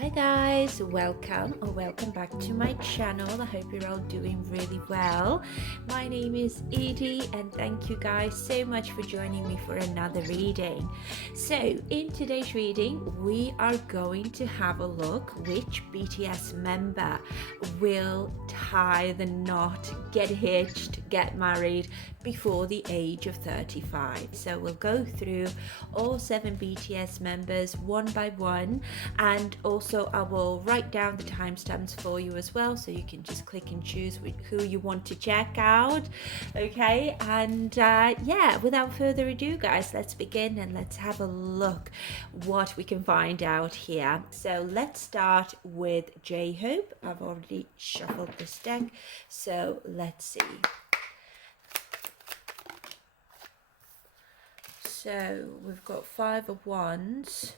Hi guys, welcome back to my channel. I hope you're all doing really well. My name is Edie and thank you guys so much for joining me for another reading. So in today's reading we are going to have a look which BTS member will tie the knot, get hitched, get married before the age of 35. So we'll go through all 7 BTS members one by one, and also I will write down the timestamps for you as well, so you can just click and choose who you want to check out. Okay, and yeah, without further ado guys, let's begin and let's have a look what we can find out here. So let's start with J-Hope. I've already shuffled this deck, so let's see. So we've got 5 of Wands.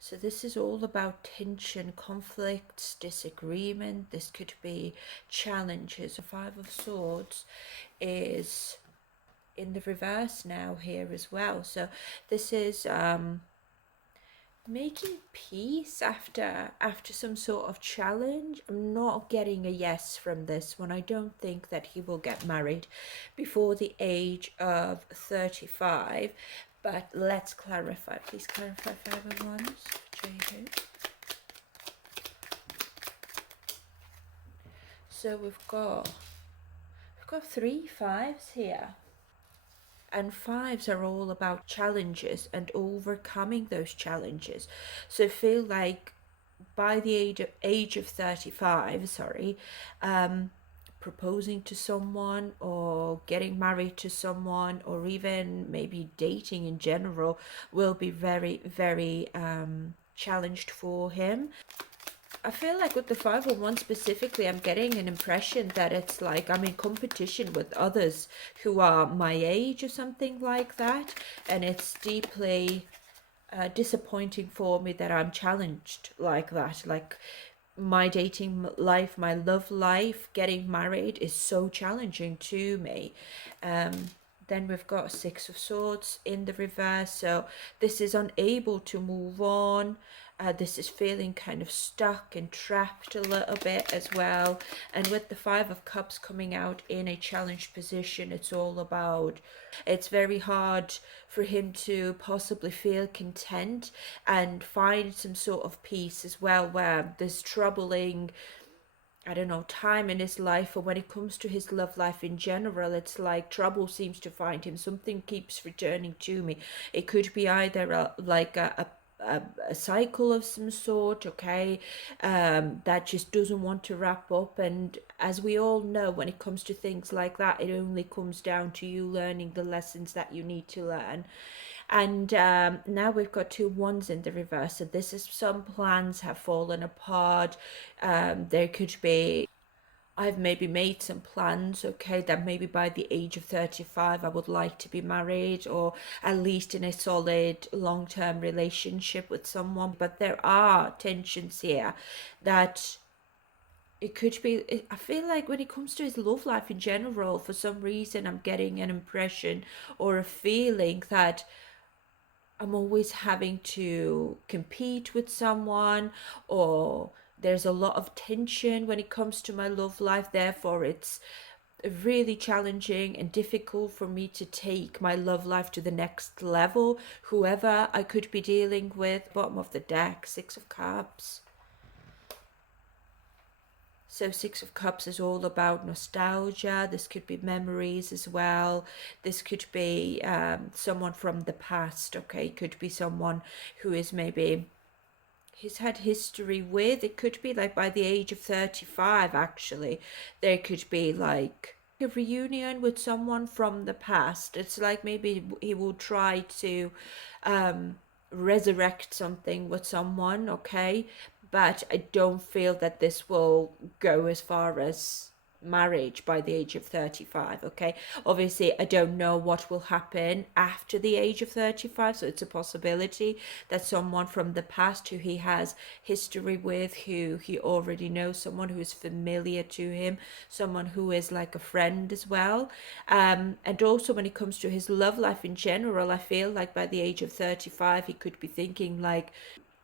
So this is all about tension, conflicts, disagreement. This could be challenges. 5 of Swords is in the reverse now here as well. So this is making peace after some sort of challenge. I'm not getting a yes from this one. I don't think that he will get married before the age of 35, but let's clarify. Please clarify 5 of Wands, J-Hope. So we've got 3 5s here. And 5s are all about challenges and overcoming those challenges. So I feel like by the age of 35, proposing to someone or getting married to someone or even maybe dating in general will be very, very challenged for him. I feel like with the 501 specifically, I'm getting an impression that it's like I'm in competition with others who are my age or something like that. And it's deeply disappointing for me that I'm challenged like that. Like my dating life, my love life, getting married is so challenging to me. Then we've got 6 of Swords in the reverse. So this is unable to move on. This is feeling kind of stuck and trapped a little bit as well. And with the 5 of Cups coming out in a challenged position, it's all about, it's very hard for him to possibly feel content and find some sort of peace as well, where there's troubling, I don't know, time in his life, or when it comes to his love life in general, it's like trouble seems to find him. Something keeps returning to me. It could be either a cycle of some sort, okay, that just doesn't want to wrap up. And as we all know, when it comes to things like that, it only comes down to you learning the lessons that you need to learn. And now we've got 2 wands in the reverse. So this is, some plans have fallen apart. There could be, I've maybe made some plans, okay, that maybe by the age of 35 I would like to be married, or at least in a solid long-term relationship with someone. But there are tensions here that it could be, I feel like when it comes to his love life in general, for some reason I'm getting an impression or a feeling that I'm always having to compete with someone, or there's a lot of tension when it comes to my love life. Therefore, it's really challenging and difficult for me to take my love life to the next level, whoever I could be dealing with. Bottom of the deck, 6 of Cups. So 6 of Cups is all about nostalgia. This could be memories as well. This could be someone from the past, okay? It could be someone who is maybe he's had history with. It could be like by the age of 35, actually. There could be like a reunion with someone from the past. It's like maybe he will try to resurrect something with someone, okay? But I don't feel that this will go as far as marriage by the age of 35, okay? Obviously I don't know what will happen after the age of 35, so it's a possibility that someone from the past who he has history with, who he already knows, someone who is familiar to him, someone who is like a friend as well. And also when it comes to his love life in general, I feel like by the age of 35 he could be thinking like,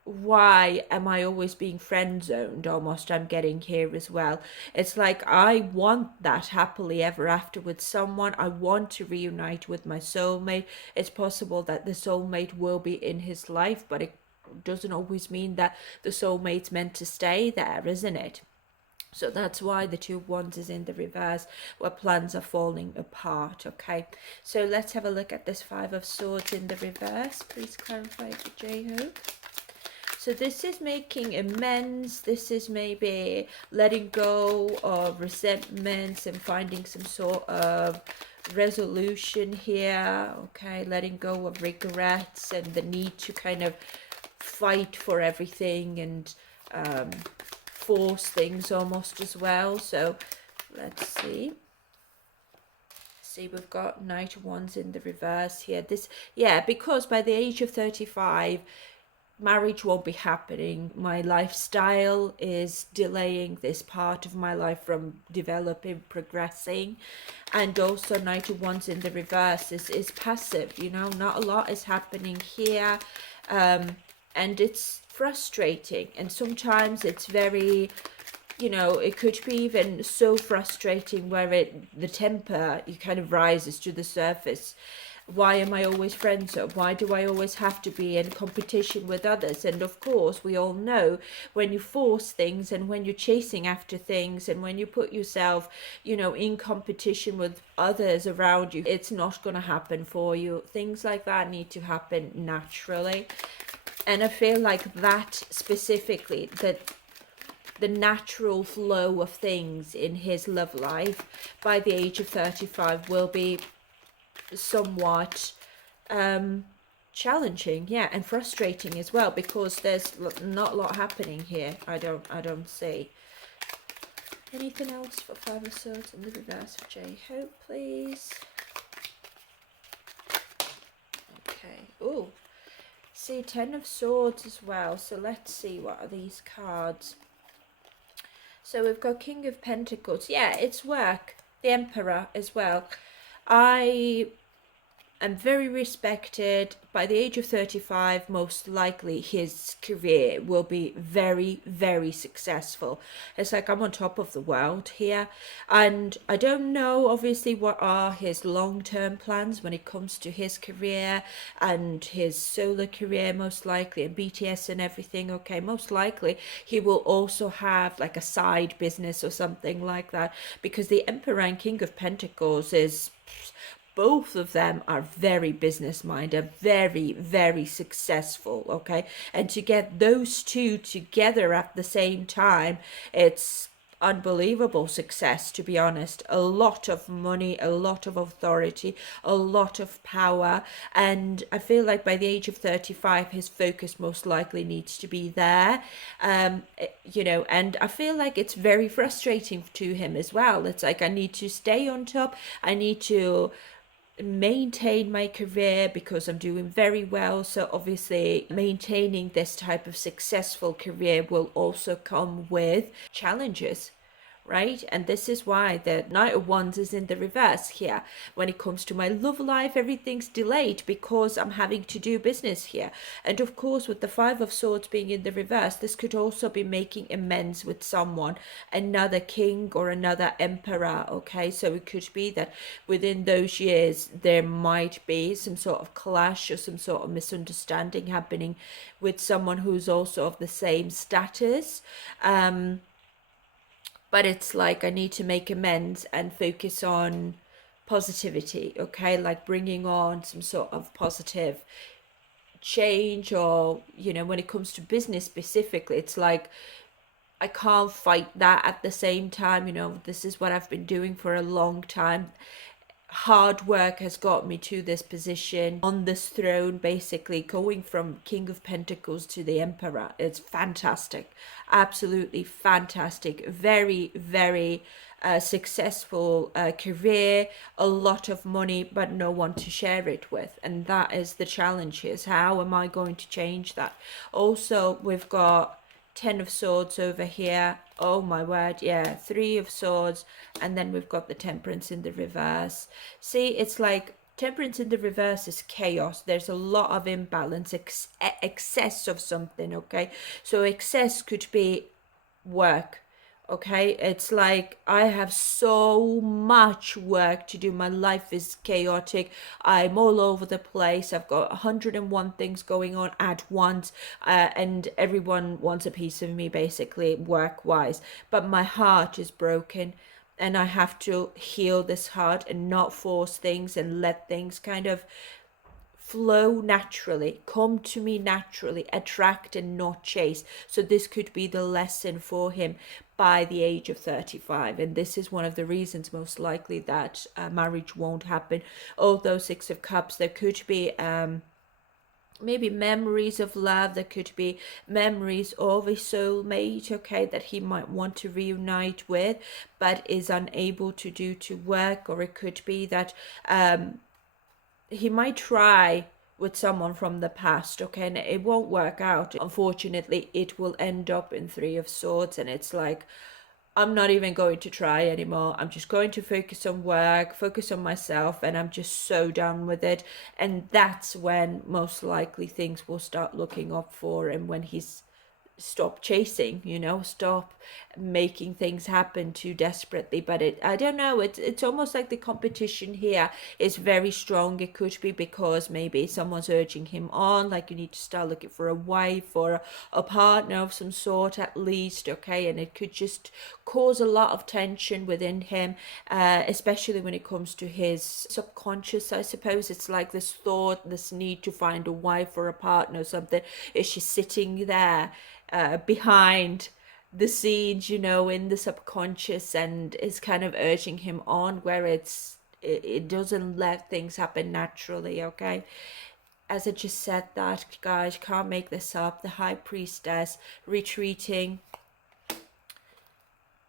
why am I always being friend zoned? Almost, I'm getting here as well. It's like I want that happily ever after with someone. I want to reunite with my soulmate. It's possible that the soulmate will be in his life, but it doesn't always mean that the soulmate's meant to stay there, isn't it? So that's why the Two of Wands is in the reverse, where plans are falling apart. Okay, so let's have a look at this Five of Swords in the reverse. Please clarify for J-Hope. So this is making amends. This is maybe letting go of resentments and finding some sort of resolution here. Okay, letting go of regrets and the need to kind of fight for everything and force things almost as well. So let's see. See, we've got Knight of Wands in the reverse here. This, yeah, because by the age of 35, marriage won't be happening. My lifestyle is delaying this part of my life from developing, progressing. And also Knight of Wands in the reverse is passive, you know, not a lot is happening here. And it's frustrating, and sometimes it's very, you know, it could be even so frustrating where the temper kind of rises to the surface. Why am I always friends? Why do I always have to be in competition with others? And of course, we all know when you force things and when you're chasing after things and when you put yourself, you know, in competition with others around you, it's not going to happen for you. Things like that need to happen naturally. And I feel like that specifically, that the natural flow of things in his love life by the age of 35 will be somewhat challenging, yeah, and frustrating as well, because there's not a lot happening here. I don't see anything else for Five of Swords in the reverse for J-Hope, please. Okay. Oh, see, Ten of Swords as well. So let's see, what are these cards? So we've got King of Pentacles. Yeah, it's work. The Emperor as well. I am very respected. By the age of 35, most likely his career will be very, very successful. It's like I'm on top of the world here. And I don't know, obviously, what are his long-term plans when it comes to his career and his solo career, most likely, and BTS and everything. Okay, most likely he will also have like a side business or something like that, because the Emperor and King of Pentacles is... both of them are very business minded, very, very successful, okay? And to get those two together at the same time, it's unbelievable success, to be honest. A lot of money, a lot of authority, a lot of power. And I feel like by the age of 35, his focus most likely needs to be there. You know, and I feel like it's very frustrating to him as well. It's like, I need to stay on top. I need to maintain my career because I'm doing very well. So obviously maintaining this type of successful career will also come with challenges, right? And this is why the Knight of Wands is in the reverse here. When it comes to my love life, everything's delayed because I'm having to do business here. And of course, with the Five of Swords being in the reverse, this could also be making amends with someone, another king or another emperor, okay? So it could be that within those years, there might be some sort of clash or some sort of misunderstanding happening with someone who's also of the same status. But it's like I need to make amends and focus on positivity, okay? Like bringing on some sort of positive change, or, you know, when it comes to business specifically, it's like I can't fight that at the same time. You know, this is what I've been doing for a long time. Hard work has got me to this position on this throne, basically going from King of Pentacles to the Emperor. It's fantastic, absolutely fantastic. Very, very successful career, a lot of money, but no one to share it with. And that is the challenge here, is how am I going to change that? Also, we've got Ten of Swords over here. Oh my word, yeah, Three of Swords, and then we've got the Temperance in the reverse. See, it's like Temperance in the reverse is chaos. There's a lot of imbalance, excess of something, okay? So excess could be work, okay? It's like I have so much work to do. My life is chaotic. I'm all over the place. I've got 101 things going on at once, and everyone wants a piece of me, basically, work wise. But my heart is broken, and I have to heal this heart and not force things and let things kind of flow naturally, come to me naturally, attract and not chase. So this could be the lesson for him by the age of 35, and this is one of the reasons most likely that marriage won't happen. Although Six of Cups, there could be maybe memories of love, there could be memories of a soulmate, okay, that he might want to reunite with but is unable to do to work. Or it could be that he might try with someone from the past, okay, and it won't work out. Unfortunately, it will end up in Three of Swords, and it's like, I'm not even going to try anymore. I'm just going to focus on work, focus on myself, and I'm just so done with it. And that's when most likely things will start looking up for him, when he's stop chasing, stop making things happen too desperately. But I don't know, it's almost like the competition here is very strong. It could be because maybe someone's urging him on, like, you need to start looking for a wife or a partner of some sort at least, okay? And it could just cause a lot of tension within him, especially when it comes to his subconscious, I suppose. It's like this thought, this need to find a wife or a partner or something. Is she sitting there behind the scenes, in the subconscious, and is kind of urging him on, where it doesn't let things happen naturally, okay? As I just said that, guys, can't make this up. The High Priestess retreating,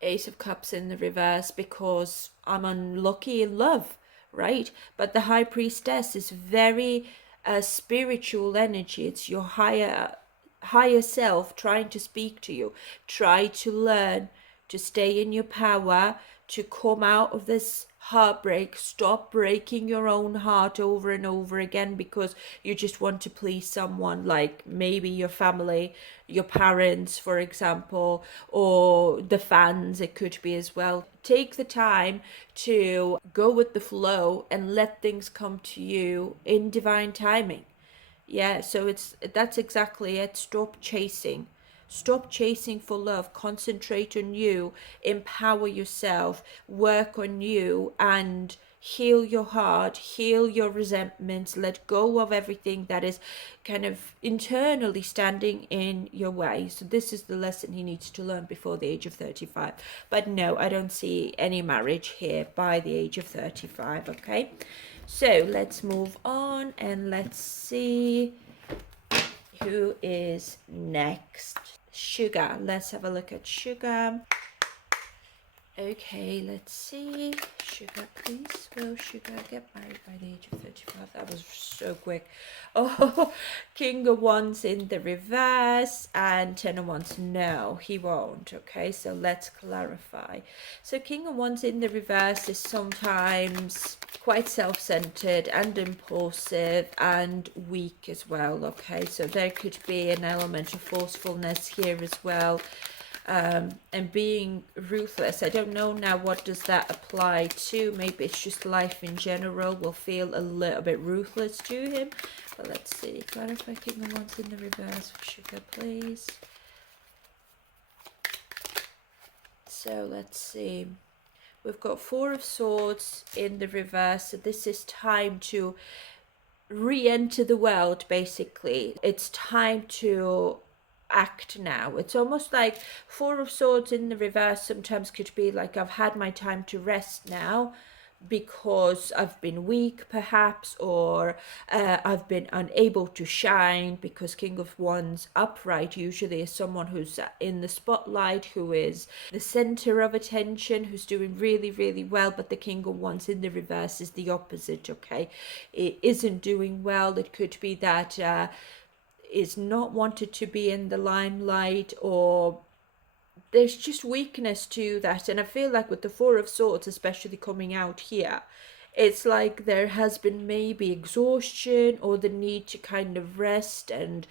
Ace of Cups in the reverse because I'm unlucky in love, right? But the High Priestess is very spiritual energy. It's your higher self trying to speak to you. Try to learn to stay in your power, to come out of this heartbreak. Stop breaking your own heart over and over again because you just want to please someone, like maybe your family, your parents, for example, or the fans. It could be as well. Take the time to go with the flow and let things come to you in divine timing. Yeah, so that's exactly it. Stop chasing. Stop chasing for love. Concentrate on you. Empower yourself. Work on you and heal your heart. Heal your resentments. Let go of everything that is kind of internally standing in your way. So this is the lesson he needs to learn before the age of 35. But no, I don't see any marriage here by the age of 35, okay? So let's move on and let's see who is next. Suga. Let's have a look at Suga. Okay, let's see. Suga, please. Will Suga get married by the age of 35? That was so quick. Oh, King of Wands in the reverse and Ten of Wands. No, he won't. Okay, so let's clarify. So King of Wands in the reverse is sometimes quite self-centered and impulsive and weak as well. Okay, so there could be an element of forcefulness here as well. And being ruthless. I don't know now, what does that apply to? Maybe it's just life in general will feel a little bit ruthless to him. But let's see. Clarify King of Wands in the reverse for Sugar, please. So let's see. We've got Four of Swords in the reverse. So this is time to re-enter the world, basically. It's time to act now. It's almost like Four of Swords in the reverse sometimes could be like, I've had my time to rest now because I've been weak perhaps, or I've been unable to shine, because King of Wands upright usually is someone who's in the spotlight, who is the center of attention, who's doing really, really well. But the King of Wands in the reverse is the opposite, okay? It isn't doing well. It could be that is not wanted to be in the limelight, or there's just weakness to that. And I feel like with the Four of Swords especially coming out here, It's like there has been maybe exhaustion or the need to kind of rest and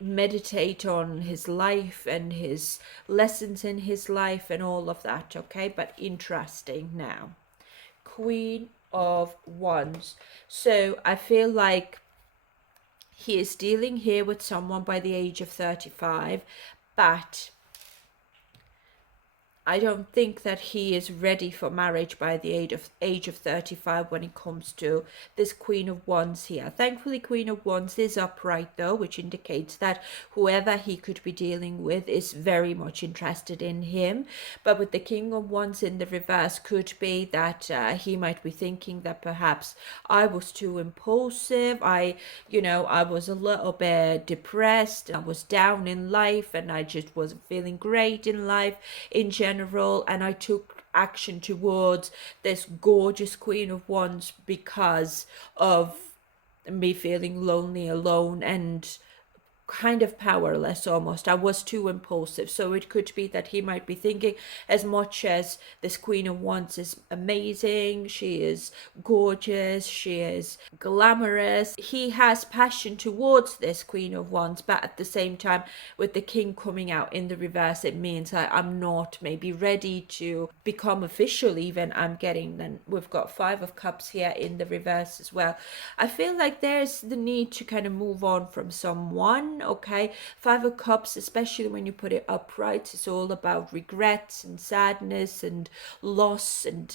meditate on his life and his lessons in his life and all of that, okay? But interesting now. Queen of Wands. So I feel like he is dealing here with someone by the age of 35, but I don't think that he is ready for marriage by the age of 35 when it comes to this Queen of Wands here. Thankfully, Queen of Wands is upright though, which indicates that whoever he could be dealing with is very much interested in him. But with the King of Wands in the reverse, could be that he might be thinking that perhaps I was too impulsive. I was a little bit depressed. I was down in life and I just wasn't feeling great in life in general, and I took action towards this gorgeous Queen of Wands because of me feeling lonely, alone, and kind of powerless almost. I was too impulsive. So it could be that he might be thinking, as much as this Queen of Wands is amazing, she is gorgeous, she is glamorous, he has passion towards this Queen of Wands, but at the same time, with the King coming out in the reverse, it means that I'm not maybe ready to become official even. I'm getting, then we've got Five of Cups here in the reverse as well. I feel like there's the need to kind of move on from someone. Okay, Five of Cups, especially when you put it upright, it's all about regrets and sadness and loss and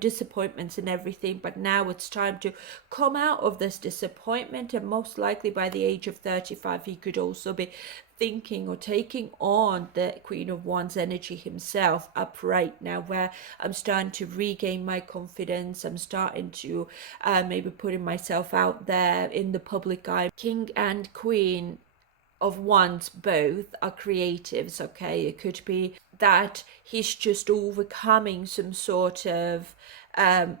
disappointments and everything. But now it's time to come out of this disappointment, and most likely by the age of 35 he could also be thinking or taking on the Queen of Wands energy himself upright now, where I'm starting to regain my confidence. I'm starting to maybe putting myself out there in the public eye. King and Queen of Wands both are creatives, okay? It could be that he's just overcoming some sort of a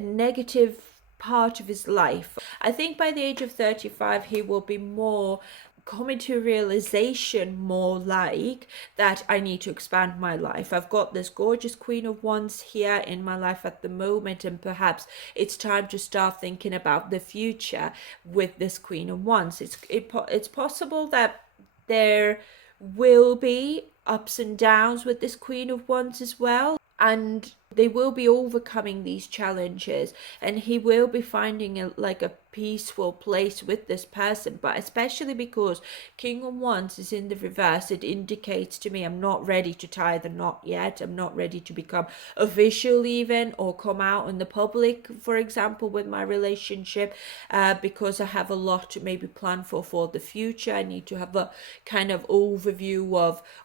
negative part of his life. I think by the age of 35 he will be more coming to realization, more like that I need to expand my life. I've got this gorgeous Queen of Wands here in my life at the moment, and perhaps it's time to start thinking about the future with this Queen of Wands. It's possible that there will be ups and downs with this Queen of Wands as well, and they will be overcoming these challenges, and he will be finding a peaceful place with this person. But especially because King of Wands is in the reverse, it indicates to me I'm not ready to tie the knot yet. I'm not ready to become official even, or come out in the public, for example, with my relationship, because I have a lot to maybe plan for the future. I need to have a kind of overview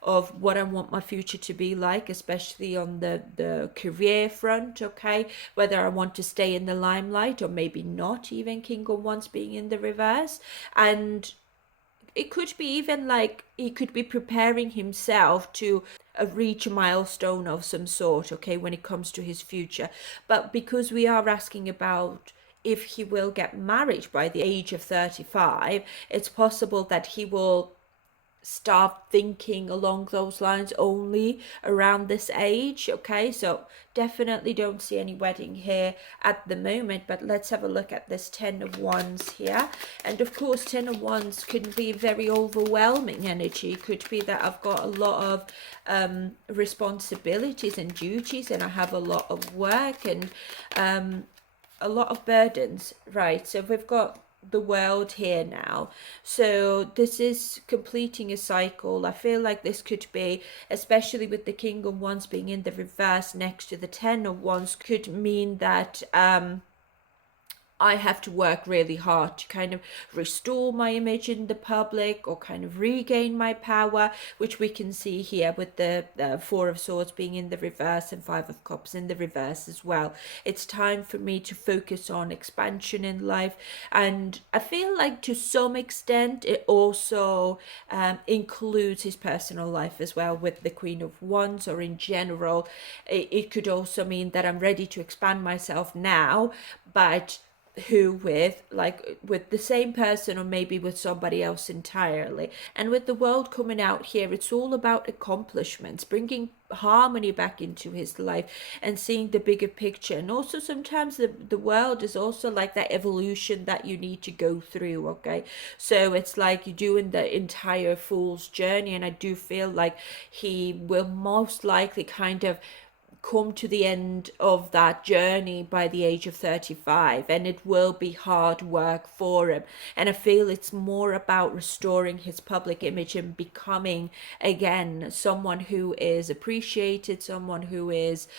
of what I want my future to be like, especially on the career front, okay? Whether I want to stay in the limelight or maybe not, even King of Wands being in the reverse. And it could be even like he could be preparing himself to reach a milestone of some sort, okay, when it comes to his future. But because we are asking about if he will get married by the age of 35, it's possible that he will start thinking along those lines only around this age, okay? So definitely don't see any wedding here at the moment. But let's have a look at this Ten of Wands here. And of course, Ten of Wands can be very overwhelming energy. Could be that I've got a lot of responsibilities and duties, and I have a lot of work and a lot of burdens, right? So we've got the world here now. So this is completing a cycle. I feel like this could be, especially with the King of Wands being in the reverse next to the Ten of Wands, could mean that I have to work really hard to kind of restore my image in the public, or kind of regain my power, which we can see here with the Four of Swords being in the reverse and Five of Cups in the reverse as well. It's time for me to focus on expansion in life. And I feel like to some extent it also includes his personal life as well with the Queen of Wands, or in general it could also mean that I'm ready to expand myself now, but who with, like with the same person or maybe with somebody else entirely. And with the world coming out here, it's all about accomplishments, bringing harmony back into his life and seeing the bigger picture. And also sometimes the world is also like that evolution that you need to go through, okay? So it's like you're doing the entire fool's journey, and I do feel like he will most likely kind of come to the end of that journey by the age of 35, and it will be hard work for him. And I feel it's more about restoring his public image and becoming again someone who is appreciated, someone who is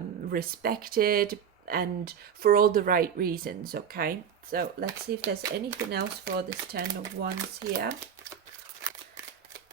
respected, and for all the right reasons. Okay, so let's see if there's anything else for this 10 of Wands here.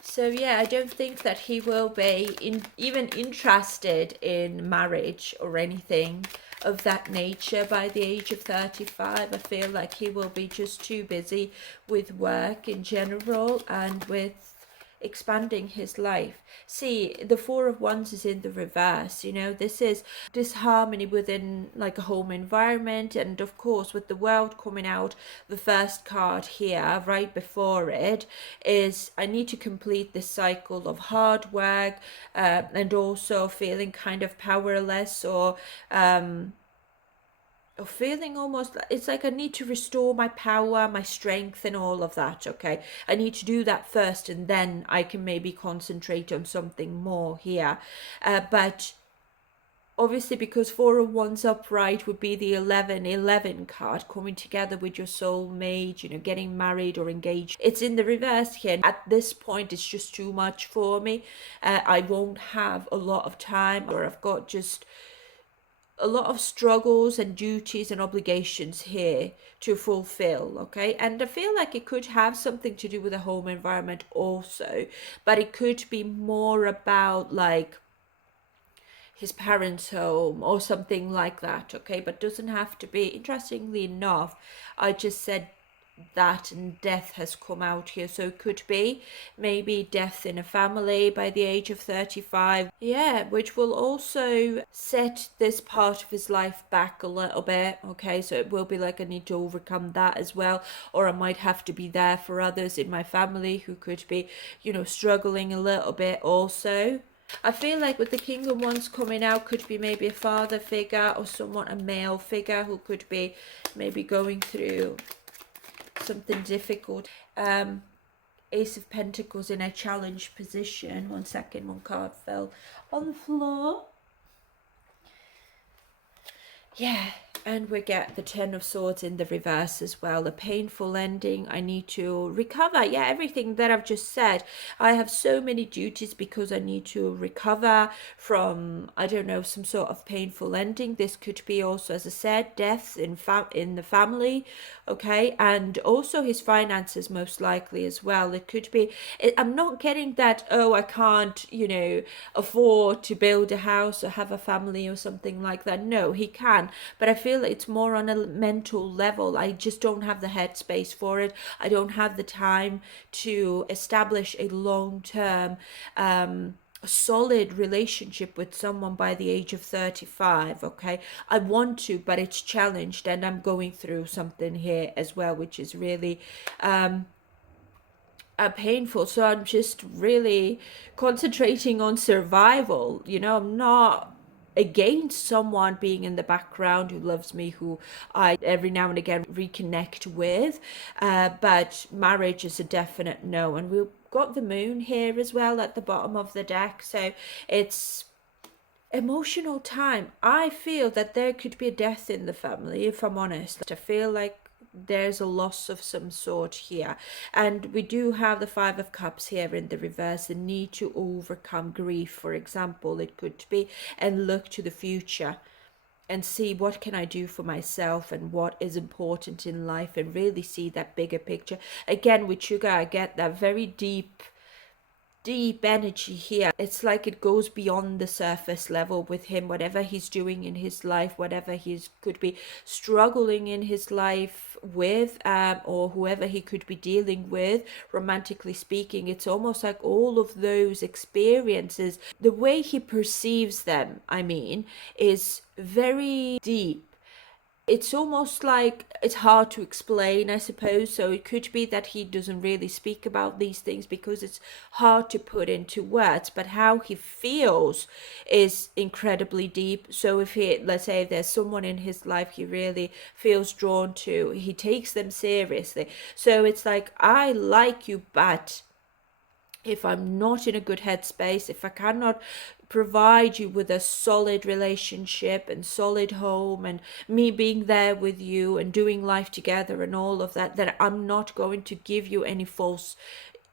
So yeah, I don't think that he will be even interested in marriage or anything of that nature by the age of 35. I feel like he will be just too busy with work in general and with expanding his life. See, the Four of Wands is in the reverse. You know, this is disharmony within like a home environment, and of course with the world coming out, the first card here right before it is I need to complete this cycle of hard work, and also feeling kind of powerless, or feeling almost, it's like I need to restore my power, my strength, and all of that. Okay, I need to do that first, and then I can maybe concentrate on something more here. But obviously, because Four of Wands upright would be the 11 card, coming together with your soulmate, you know, getting married or engaged. It's in the reverse here. At this point, it's just too much for me. I won't have a lot of time, or I've got just a lot of struggles and duties and obligations here to fulfill. Okay, and I feel like it could have something to do with the home environment also, but it could be more about like his parents' home or something like that. Okay, but doesn't have to be. Interestingly enough, I just said that and death has come out here, so it could be maybe death in a family by the age of 35. Yeah, which will also set this part of his life back a little bit. Okay, so it will be like I need to overcome that as well, or I might have to be there for others in my family who could be, you know, struggling a little bit also. I feel like with the King of Wands coming out, could be maybe a father figure or someone, a male figure who could be maybe going through something difficult. Ace of Pentacles in a challenged position. 1 second, one card fell on the floor. Yeah, and we get the Ten of Swords in the reverse as well. A painful ending. I need to recover. Yeah, everything that I've just said. I have so many duties because I need to recover from, I don't know, some sort of painful ending. This could be also, as I said, death in the family. Okay, and also his finances most likely as well. It could be, I'm not getting that, oh, I can't, you know, afford to build a house or have a family or something like that. No, he can, but I feel it's more on a mental level. I just don't have the headspace for it. I don't have the time to establish a long-term solid relationship with someone by the age of 35. Okay, I want to, but it's challenged, and I'm going through something here as well, which is really painful. So I'm just really concentrating on survival. You know, I'm not against someone being in the background who loves me, who I every now and again reconnect with, but marriage is a definite no. And we've got the moon here as well at the bottom of the deck, so it's emotional time. I feel that there could be a death in the family, if I'm honest. I feel like there's a loss of some sort here, and we do have the Five of Cups here in the reverse. The need to overcome grief, for example, it could be, and look to the future and see what can I do for myself and what is important in life, and really see that bigger picture. Again, with Suga, I get that very deep energy here. It's like it goes beyond the surface level with him. Whatever he's doing in his life, whatever he's could be struggling in his life with, or whoever he could be dealing with, romantically speaking, it's almost like all of those experiences, the way he perceives them, I mean, is very deep. It's almost like it's hard to explain, I suppose. So it could be that he doesn't really speak about these things because it's hard to put into words, but how he feels is incredibly deep. So if he, let's say, if there's someone in his life he really feels drawn to, he takes them seriously. So it's like, I like you, but if I'm not in a good headspace, if I cannot provide you with a solid relationship and solid home and me being there with you and doing life together and all of that, then I'm not going to give you any false,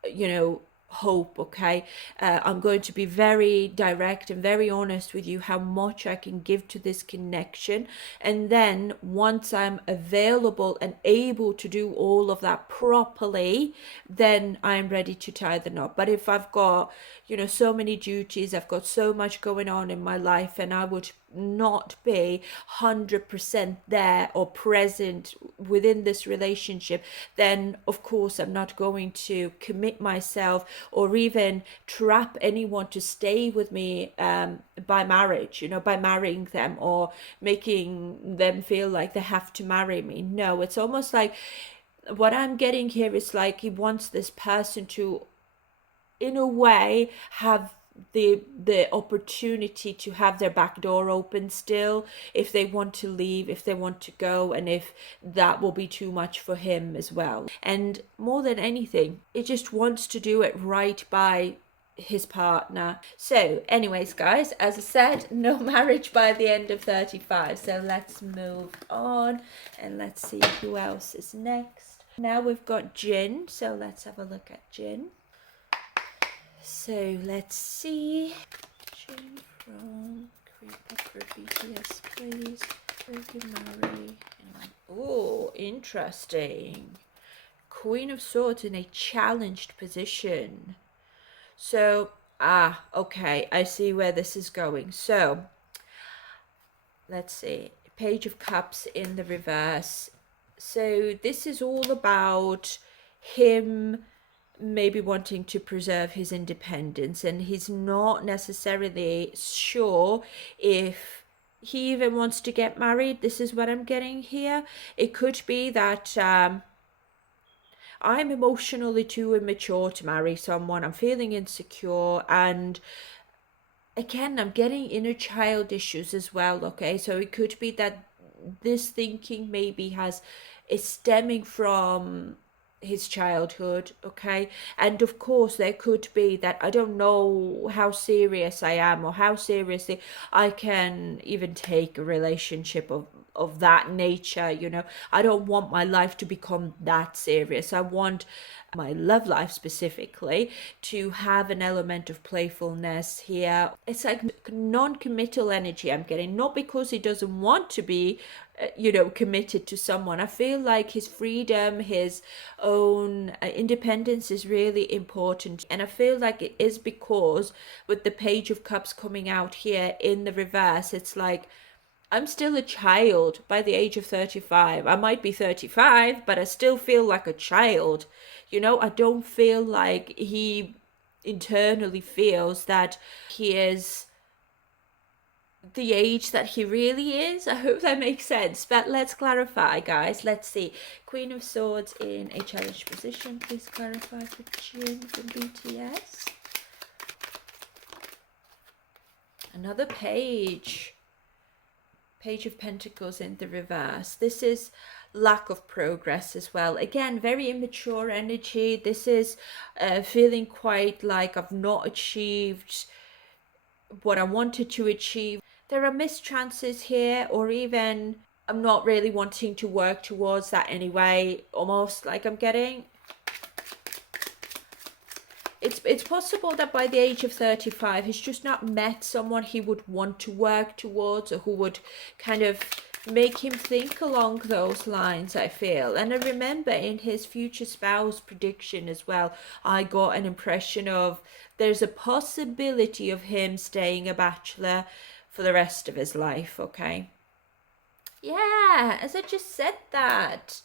you know, hope. Okay, I'm going to be very direct and very honest with you how much I can give to this connection, and then once I'm available and able to do all of that properly, then I'm ready to tie the knot. But if I've got, you know, so many duties, I've got so much going on in my life, and I would not be 100% there or present within this relationship, then of course I'm not going to commit myself or even trap anyone to stay with me by marriage, you know, by marrying them or making them feel like they have to marry me. No, it's almost like what I'm getting here is like he wants this person to, in a way, have the opportunity to have their back door open still if they want to leave, if they want to go, and if that will be too much for him as well. And more than anything, it just wants to do it right by his partner. So anyways, guys, as I said, no marriage by the end of 35. So let's move on and let's see who else is next. Now we've got Jin, so let's have a look at Jin. So let's see. Jin from K-pop for BTS, please. Mary. Oh, interesting. Queen of Swords in a challenged position. So, okay, I see where this is going. So, let's see. Page of Cups in the reverse. So, this is all about him maybe wanting to preserve his independence, and he's not necessarily sure if he even wants to get married. This is what I'm getting here. It could be that I'm emotionally too immature to marry someone, I'm feeling insecure, and again, I'm getting inner child issues as well. Okay, so it could be that this thinking maybe is stemming from his childhood. Okay, and of course there could be that I don't know how serious I am or how seriously I can even take a relationship of that nature. You know, I don't want my life to become that serious. I want my love life specifically to have an element of playfulness here. It's like non-committal energy I'm getting, not because he doesn't want to be committed to someone. I feel like his freedom, his own independence is really important, and I feel like it is because with the Page of Cups coming out here in the reverse, it's like I'm still a child by the age of 35. I might be 35, but I still feel like a child. You know, I don't feel like he internally feels that he is the age that he really is. I hope that makes sense. But let's clarify, guys. Let's see. Queen of Swords in a challenged position. Please clarify for Jin from BTS. Another page. Page of Pentacles in the reverse. This is lack of progress as well. Again, very immature energy. This is feeling quite like I've not achieved what I wanted to achieve. There are missed chances here, or even I'm not really wanting to work towards that anyway. Almost like I'm getting. It's possible that by the age of 35, he's just not met someone he would want to work towards, or who would kind of make him think along those lines, I feel. And I remember in his future spouse prediction as well, I got an impression of there's a possibility of him staying a bachelor for the rest of his life. Okay. Yeah, as I just said that.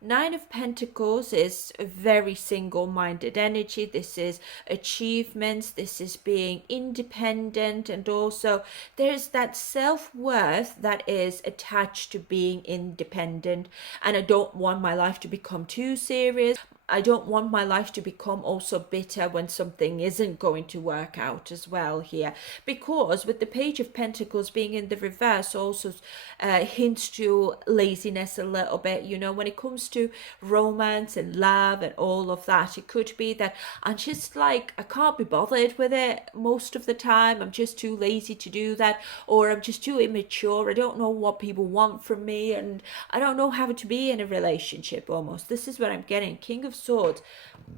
Nine of Pentacles is a very single-minded energy. This is achievements. This is being independent. And also there's that self-worth that is attached to being independent. And I don't want my life to become too serious. I don't want my life to become also bitter when something isn't going to work out as well here. Because with the Page of Pentacles being in the reverse also hints to laziness a little bit. You know, when it comes to romance and love and all of that, it could be that I'm just like, I can't be bothered with it most of the time. I'm just too lazy to do that, or I'm just too immature. I don't know what people want from me, and I don't know how to be in a relationship almost. This is what I'm getting. King of Swords,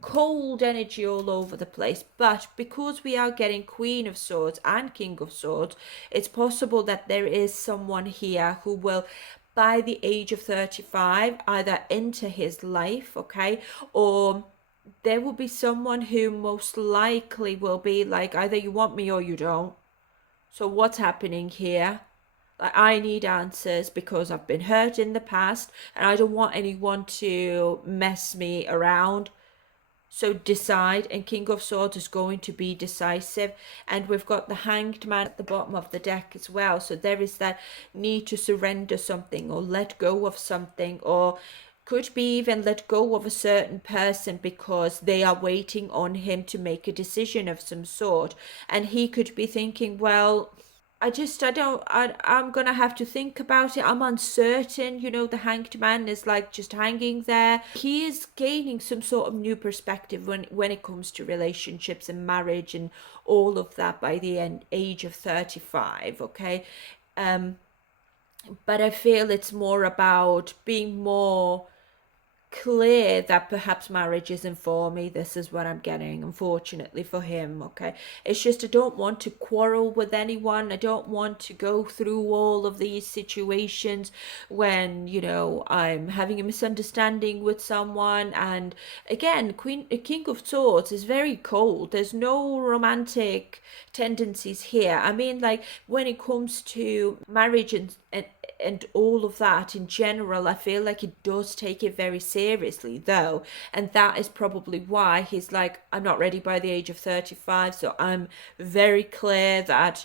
cold energy all over the place. But because we are getting Queen of Swords and King of Swords, it's possible that there is someone here who will, by the age of 35, either enter his life, okay, or there will be someone who most likely will be like, either you want me or you don't. So what's happening here? Like, I need answers because I've been hurt in the past and I don't want anyone to mess me around. So decide, and King of Swords is going to be decisive. And we've got the Hanged Man at the bottom of the deck as well. So there is that need to surrender something or let go of something, or could be even let go of a certain person because they are waiting on him to make a decision of some sort. And he could be thinking, well, I'm gonna have to think about it. I'm uncertain. You know, the Hanged Man is like just hanging there. He is gaining some sort of new perspective when it comes to relationships and marriage and all of that by the age of 35. Okay, but I feel it's more about being more clear that perhaps marriage isn't for me. This is what I'm getting, unfortunately for him. Okay, it's just I don't want to quarrel with anyone. I don't want to go through all of these situations when, you know, I'm having a misunderstanding with someone. And again, King of Swords is very cold. There's no romantic tendencies here. I mean, like when it comes to marriage and all of that in general, I feel like he does take it very seriously though, and that is probably why he's like, I'm not ready by the age of 35. So I'm very clear that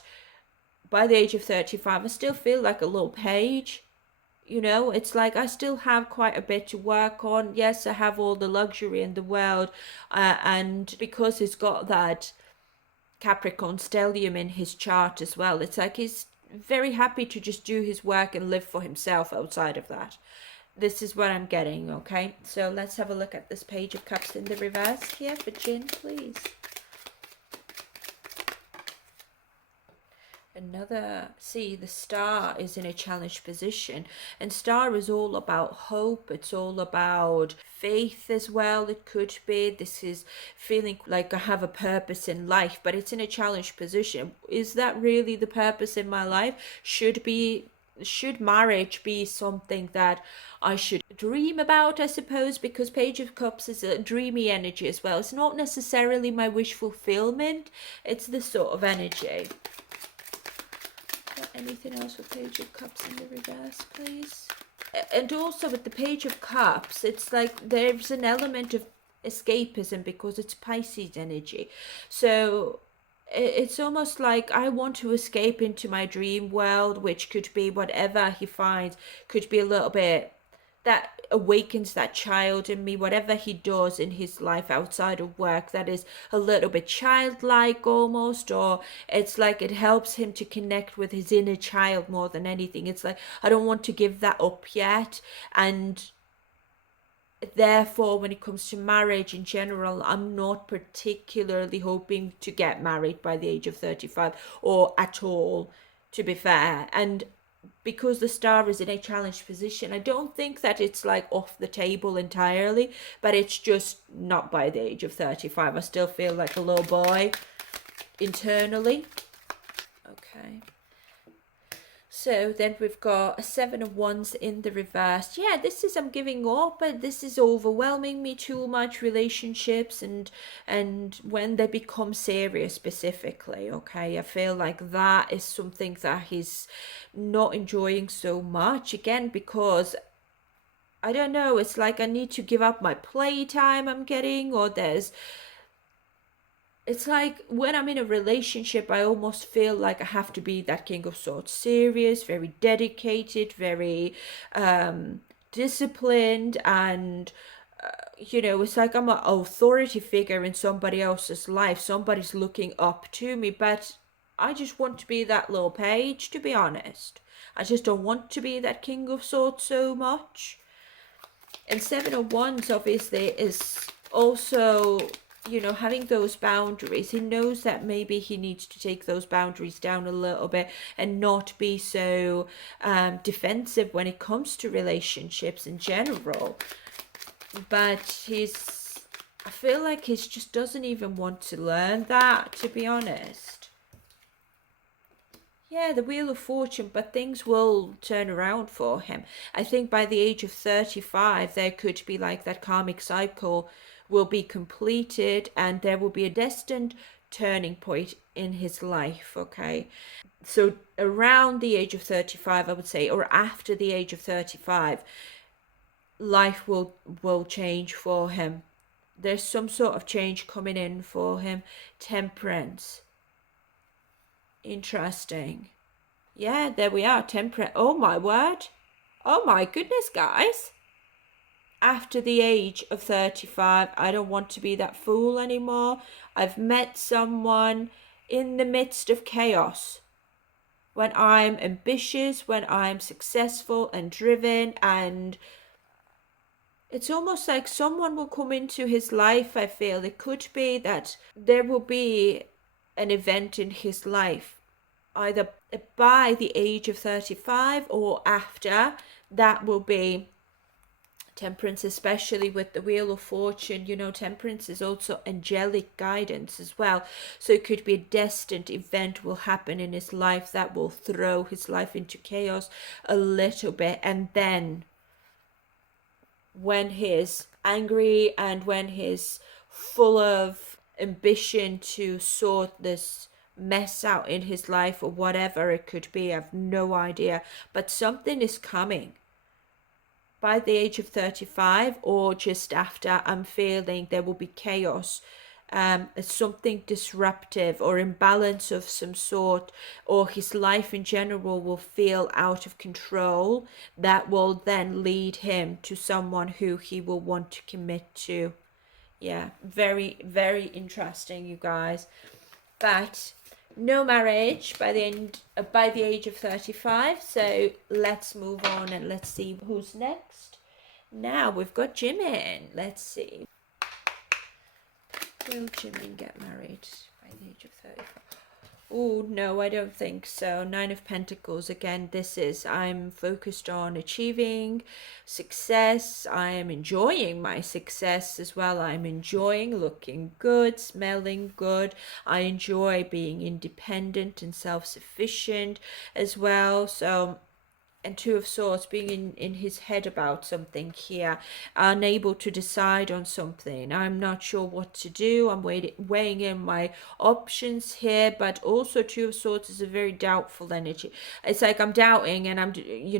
by the age of 35 I still feel like a little page. You know, it's like I still have quite a bit to work on. Yes, I have all the luxury in the world, and because he's got that Capricorn stellium in his chart as well, it's like he's very happy to just do his work and live for himself outside of that. This is what I'm getting. Okay, so let's have a look at this Page of Cups in the reverse here for Jin, please. Another, see, the Star is in a challenged position, and Star is all about hope. It's all about faith as well. It could be this is feeling like I have a purpose in life, but it's in a challenged position. Is that really the purpose in my life? Should marriage be something that I should dream about, I suppose, because Page of Cups is a dreamy energy as well. It's not necessarily my wish fulfillment. It's this sort of energy. Anything else with Page of Cups in the reverse, please? And also with the Page of Cups, it's like there's an element of escapism because it's Pisces energy. So it's almost like I want to escape into my dream world, which could be whatever he finds, could be a little bit that awakens that child in me, whatever he does in his life outside of work that is a little bit childlike almost, or it's like it helps him to connect with his inner child more than anything. It's like I don't want to give that up yet, and therefore when it comes to marriage in general, I'm not particularly hoping to get married by the age of 35 or at all, to be fair. And because the Star is in a challenged position, I don't think that it's like off the table entirely, but it's just not by the age of 35. I still feel like a little boy internally. Okay. So then we've got a Seven of Wands in the reverse. Yeah, this is I'm giving up, but this is overwhelming me too much, relationships and when they become serious specifically. Okay, I feel like that is something that he's not enjoying so much, again because I don't know, it's like I need to give up my playtime I'm getting, or it's like when I'm in a relationship, I almost feel like I have to be that King of Swords, serious, very dedicated, very disciplined, and it's like I'm an authority figure in somebody else's life. Somebody's looking up to me, but I just want to be that little page, to be honest. I just don't want to be that King of Swords so much. And Seven of Wands obviously is also, having those boundaries. He knows that maybe he needs to take those boundaries down a little bit and not be so defensive when it comes to relationships in general. But I feel like he just doesn't even want to learn that, to be honest. Yeah, the Wheel of Fortune, but things will turn around for him. I think by the age of 35, there could be like that karmic cycle will be completed and there will be a destined turning point in his life, okay? So around the age of 35, I would say, or after the age of 35, life will change for him. There's some sort of change coming in for him. Temperance. Interesting. Yeah, there we are. Temperance. Oh my word. Oh my goodness, guys. After the age of 35, I don't want to be that fool anymore. I've met someone in the midst of chaos. When I'm ambitious, when I'm successful and driven, and it's almost like someone will come into his life, I feel. It could be that there will be an event in his life, either by the age of 35 or after, that will be Temperance, especially with the Wheel of Fortune. Temperance is also angelic guidance as well. So it could be a destined event will happen in his life that will throw his life into chaos a little bit. And then when he's angry and when he's full of ambition to sort this mess out in his life or whatever it could be, I have no idea. But something is coming by the age of 35 or just after. I'm feeling there will be chaos, something disruptive or imbalance of some sort, or his life in general will feel out of control. That will then lead him to someone who he will want to commit to. Yeah, very, very interesting, you guys. But no marriage by the age of 35. So let's move on and let's see who's next. Now we've got Jimin. Let's see. Will Jimin get married by the age of 35? Oh, no, I don't think so. Nine of Pentacles. Again, I'm focused on achieving success. I am enjoying my success as well. I'm enjoying looking good, smelling good. I enjoy being independent and self-sufficient as well. So, and Two of Swords, being in his head about something here, unable to decide on something. I'm not sure what to do. I'm weighing in my options here, but also Two of Swords is a very doubtful energy. It's like I'm doubting and I'm,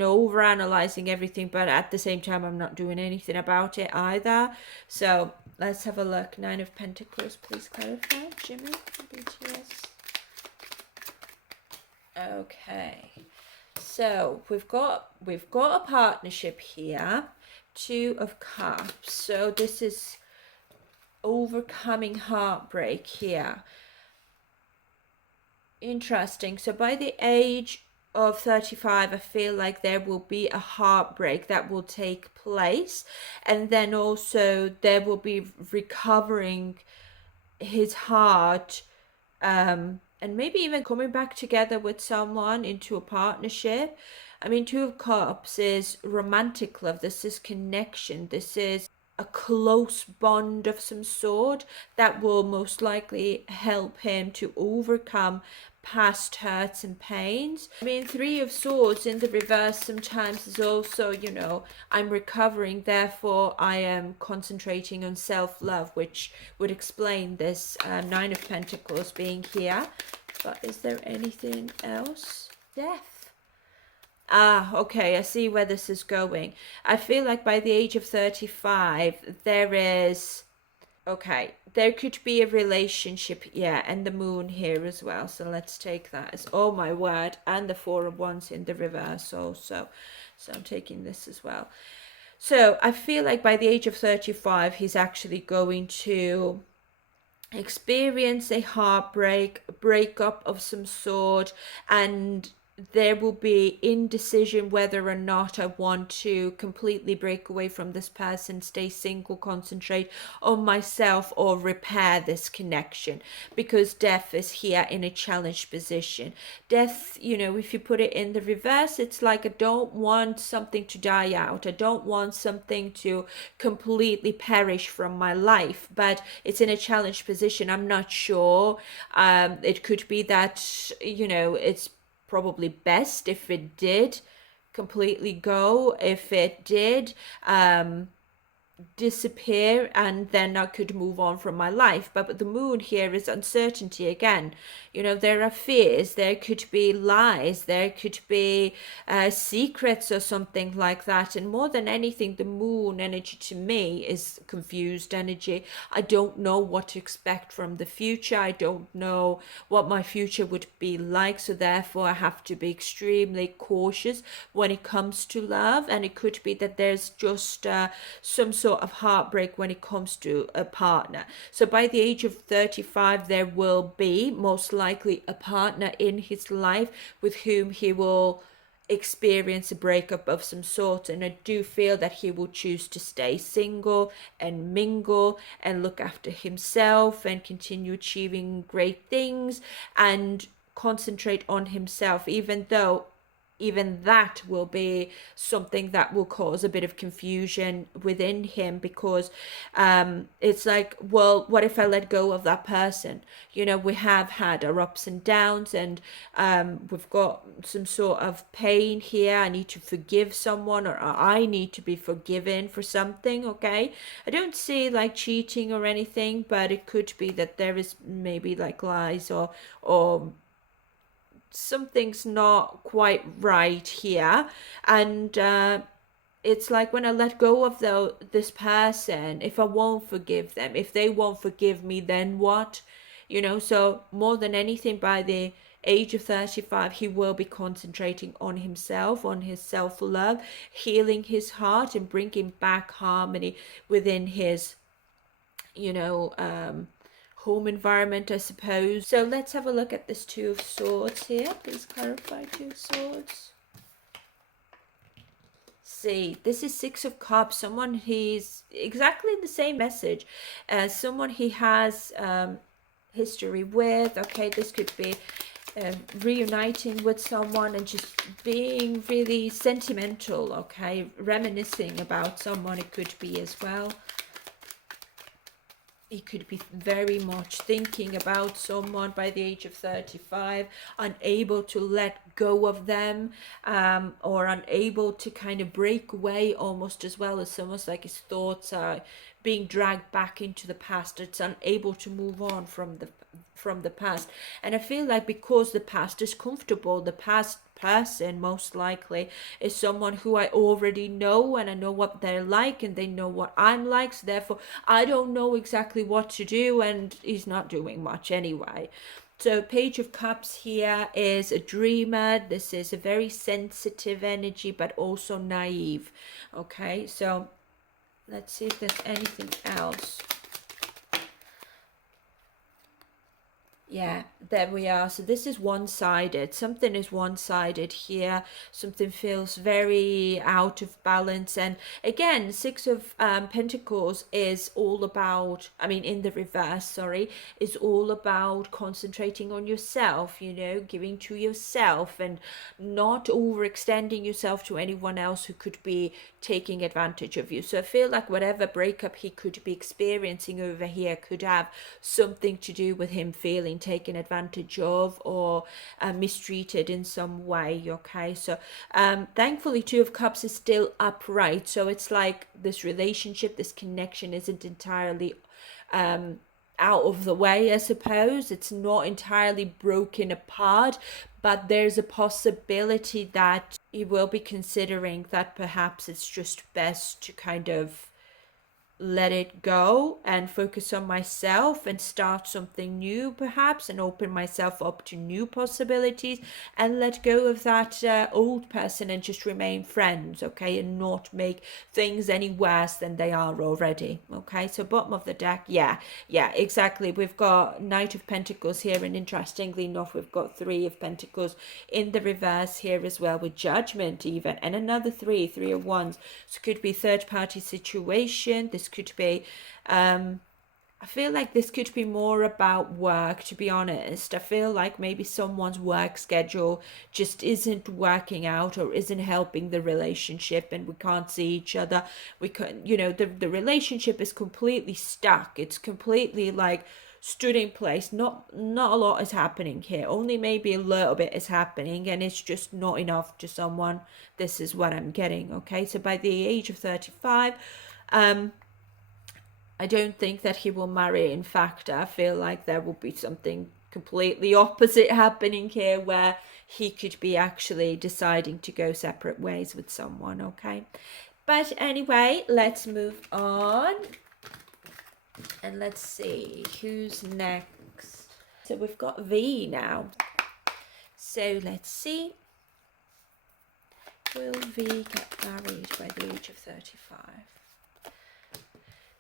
over analyzing everything, but at the same time, I'm not doing anything about it either. So let's have a look. Nine of Pentacles, please clarify. Jimmy, BTS. Okay. So we've got a partnership here, Two of Cups. So this is overcoming heartbreak here. Interesting. So by the age of 35, I feel like there will be a heartbreak that will take place, and then also there will be recovering his heart, and maybe even coming back together with someone into a partnership. I mean, Two of Cups is romantic love. This is connection. This is a close bond of some sort that will most likely help him to overcome past hurts and pains. I mean, Three of Swords in the reverse sometimes is also, I'm recovering, therefore I am concentrating on self-love, which would explain this Nine of Pentacles being here. But is there anything else? Death. Ah, okay, I see where this is going. I feel like by the age of 35, there is, okay, there could be a relationship, yeah, and the moon here as well. So let's take that as, oh my word, and the four of wands in the reverse also. So I'm taking this as well. So I feel like by the age of 35, he's actually going to experience a heartbreak, a breakup of some sort, and there will be indecision whether or not I want to completely break away from this person, stay single, concentrate on myself, or repair this connection, because death is here in a challenged position. Death, you know, if you put it in the reverse, it's like I don't want something to die out. I don't want something to completely perish from my life, but it's in a challenged position. I'm not sure. It could be that, you know, it's probably best if it did completely go. If it did, disappear, and then I could move on from my life. But the moon here is uncertainty again. You know, there are fears, there could be lies, there could be secrets or something like that. And more than anything, the moon energy to me is confused energy. I don't know what to expect from the future. I don't know what my future would be like. So therefore I have to be extremely cautious when it comes to love. And it could be that there's just some sort of heartbreak when it comes to a partner. So by the age of 35, there will be most likely a partner in his life with whom he will experience a breakup of some sort, and I do feel that he will choose to stay single and mingle and look after himself and continue achieving great things and concentrate on himself, even though even that will be something that will cause a bit of confusion within him, because it's like, well, what if I let go of that person? You know, we have had our ups and downs, and we've got some sort of pain here. I need to forgive someone, or I need to be forgiven for something. Okay, I don't see like cheating or anything, but it could be that there is maybe like lies, or something's not quite right here. And it's like, when I let go of this person, if I won't forgive them, if they won't forgive me, then what? You know, so more than anything, by the age of 35, he will be concentrating on himself, on his self-love, healing his heart and bringing back harmony within his, you know, home environment, I suppose. So let's have a look at this Two of Swords here. Please clarify Two of Swords. See, this is Six of Cups. Someone he's exactly the same message as someone he has history with. Okay, this could be reuniting with someone and just being really sentimental. Okay, reminiscing about someone, it could be as well. He could be very much thinking about someone by the age of 35, unable to let go of them, or unable to kind of break away, almost as well. As almost like his thoughts are being dragged back into the past. It's unable to move on from the past. And I feel like because the past is comfortable, the past person most likely is someone who I already know, and I know what they're like and they know what I'm like, so therefore I don't know exactly what to do, and he's not doing much anyway. So Page of Cups here is a dreamer. This is a very sensitive energy, but also naive. Okay, so let's see if there's anything else. Yeah, there we are. So this is one-sided. Something is one-sided here. Something feels very out of balance. And again, Six of Pentacles is all about, I mean, in the reverse, sorry, is all about concentrating on yourself, you know, giving to yourself and not overextending yourself to anyone else who could be taking advantage of you. So I feel like whatever breakup he could be experiencing over here could have something to do with him feeling taken advantage of, or mistreated in some way. Okay, so thankfully Two of Cups is still upright, so it's like this relationship, this connection isn't entirely out of the way, I suppose. It's not entirely broken apart, but there's a possibility that he will be considering that perhaps it's just best to kind of let it go and focus on myself and start something new perhaps, and open myself up to new possibilities, and let go of that old person and just remain friends, okay, and not make things any worse than they are already. Okay, so bottom of the deck, yeah, exactly, we've got Knight of Pentacles here, and interestingly enough we've got Three of Pentacles in the reverse here as well, with Judgment even, and another three of Wands. So it could be third party situation. This could be I feel like this could be more about work, to be honest. I feel like maybe someone's work schedule just isn't working out or isn't helping the relationship, and we can't see each other. We can, the relationship is completely stuck. It's completely like stood in place. Not a lot is happening here. Only maybe a little bit is happening, and it's just not enough to someone. This is what I'm getting. Okay, so by the age of 35, I don't think that he will marry. In fact, I feel like there will be something completely opposite happening here, where he could be actually deciding to go separate ways with someone, okay? But anyway, let's move on. And let's see who's next. So we've got V now. So let's see. Will V get married by the age of 35?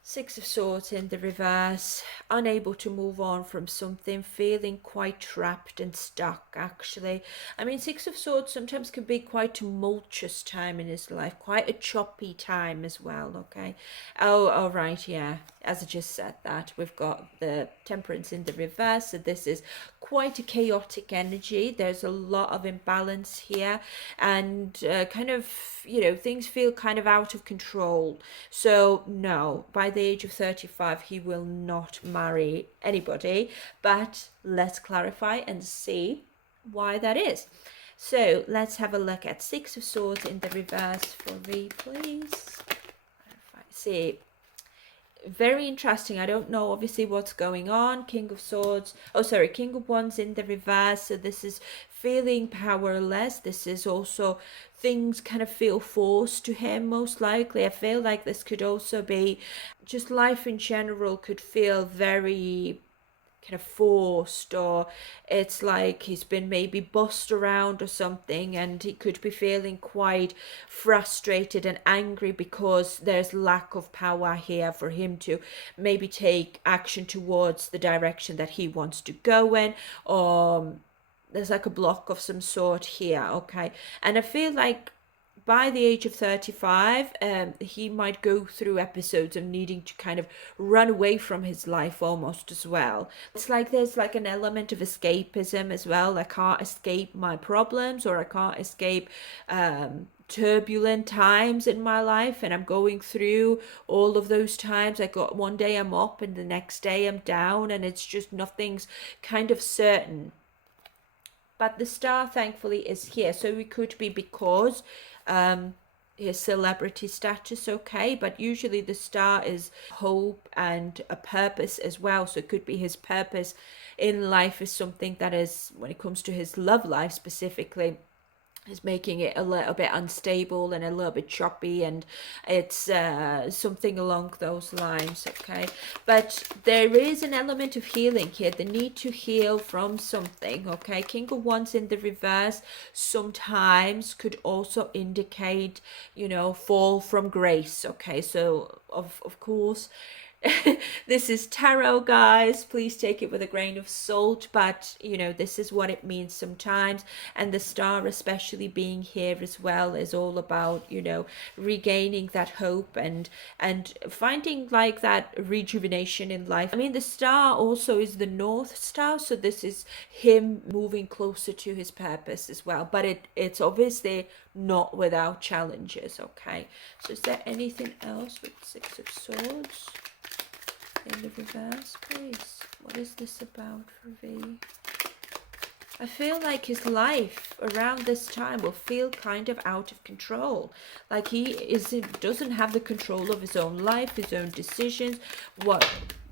Six of Swords in the reverse, unable to move on from something, feeling quite trapped and stuck actually. I mean, Six of Swords sometimes can be quite a tumultuous time in his life, quite a choppy time as well, okay? Oh, right, yeah. As I just said that, we've got the Temperance in the reverse, so this is quite a chaotic energy. There's a lot of imbalance here, and kind of, things feel kind of out of control. So no, by the age of 35 he will not marry anybody, but let's clarify and see why that is. So let's have a look at Six of Swords in the reverse for V, please. See, very interesting. I don't know obviously what's going on. King of Wands in the reverse. So this is feeling powerless. This is also things kind of feel forced to him, most likely. I feel like this could also be just life in general could feel very kind of forced, or it's like he's been maybe bossed around or something, and he could be feeling quite frustrated and angry because there's lack of power here for him to maybe take action towards the direction that he wants to go in, or there's like a block of some sort here, okay? And I feel like by the age of 35, he might go through episodes of needing to kind of run away from his life almost as well. It's like there's like an element of escapism as well. I can't escape my problems, or I can't escape turbulent times in my life, and I'm going through all of those times. I got one day I'm up and the next day I'm down, and it's just nothing's kind of certain. But the star thankfully is here, so it could be because his celebrity status, okay, but usually the star is hope and a purpose as well. So it could be his purpose in life is something that is, when it comes to his love life specifically, is making it a little bit unstable and a little bit choppy, and it's something along those lines, okay? But there is an element of healing here, the need to heal from something, okay? King of Wands in the reverse sometimes could also indicate, fall from grace, okay? So of course, this is tarot, guys. Please take it with a grain of salt, but this is what it means sometimes. And the star, especially being here as well, is all about regaining that hope and finding like that rejuvenation in life. I mean, the star also is the North Star, so this is him moving closer to his purpose as well, but it's obviously not without challenges, okay? So is there anything else with Six of Swords in the reverse, please? What is this about for V? I feel like his life around this time will feel kind of out of control. Like he doesn't have the control of his own life, his own decisions, what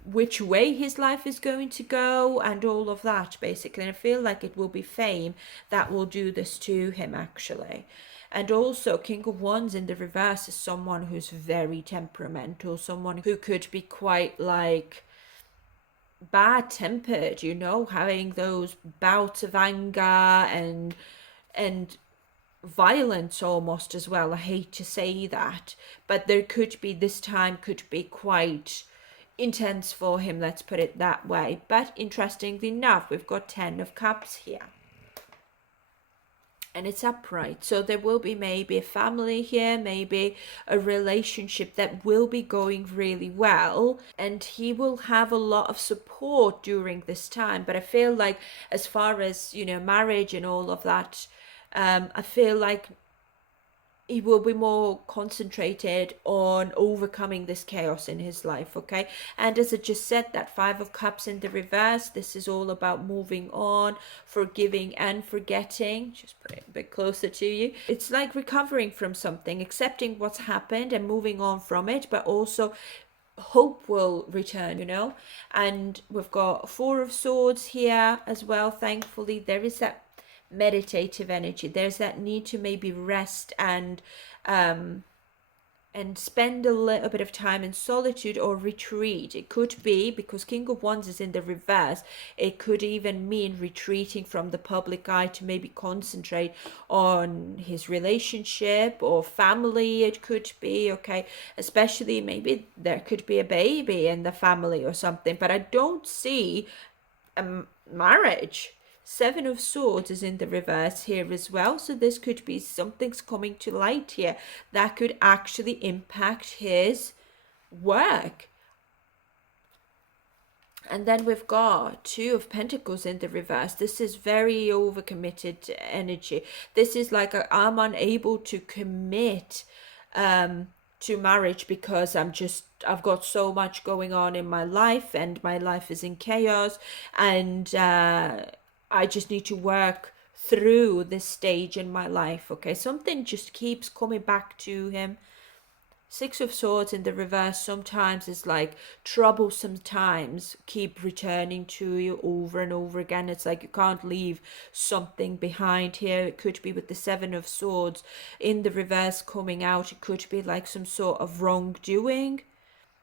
which way his life is going to go and all of that, basically. And I feel like it will be fame that will do this to him, actually. And also, King of Wands in the reverse is someone who's very temperamental, someone who could be quite like bad tempered, you know, having those bouts of anger and violence almost as well. I hate to say that, but there could be, this time could be quite intense for him, let's put it that way. But interestingly enough, we've got 10 of Cups here, and it's upright, so there will be maybe a family here, maybe a relationship that will be going really well, and he will have a lot of support during this time. But I feel like, as far as, you know, marriage and all of that, I feel like he will be more concentrated on overcoming this chaos in his life, okay? And as I just said, that 5 of Cups in the reverse, this is all about moving on, forgiving and forgetting. Just put it a bit closer to you. It's like recovering from something, accepting what's happened and moving on from it, but also hope will return, you know. And we've got 4 of Swords here as well. Thankfully, there is that meditative energy. There's that need to maybe rest and spend a little bit of time in solitude or retreat. It could be, because King of Wands is in the reverse, it could even mean retreating from the public eye to maybe concentrate on his relationship or family. It could be, okay, especially maybe there could be a baby in the family or something, but I don't see a marriage. 7 of Swords is in the reverse here as well, so this could be something's coming to light here that could actually impact his work. And then we've got 2 of Pentacles in the reverse. This is very overcommitted energy. This is like I'm unable to commit to marriage because I've got so much going on in my life, and my life is in chaos, and I just need to work through this stage in my life, okay? Something just keeps coming back to him. 6 of Swords in the reverse sometimes is like troublesome times keep returning to you over and over again. It's like you can't leave something behind here. It could be with the 7 of Swords in the reverse coming out. It could be like some sort of wrongdoing.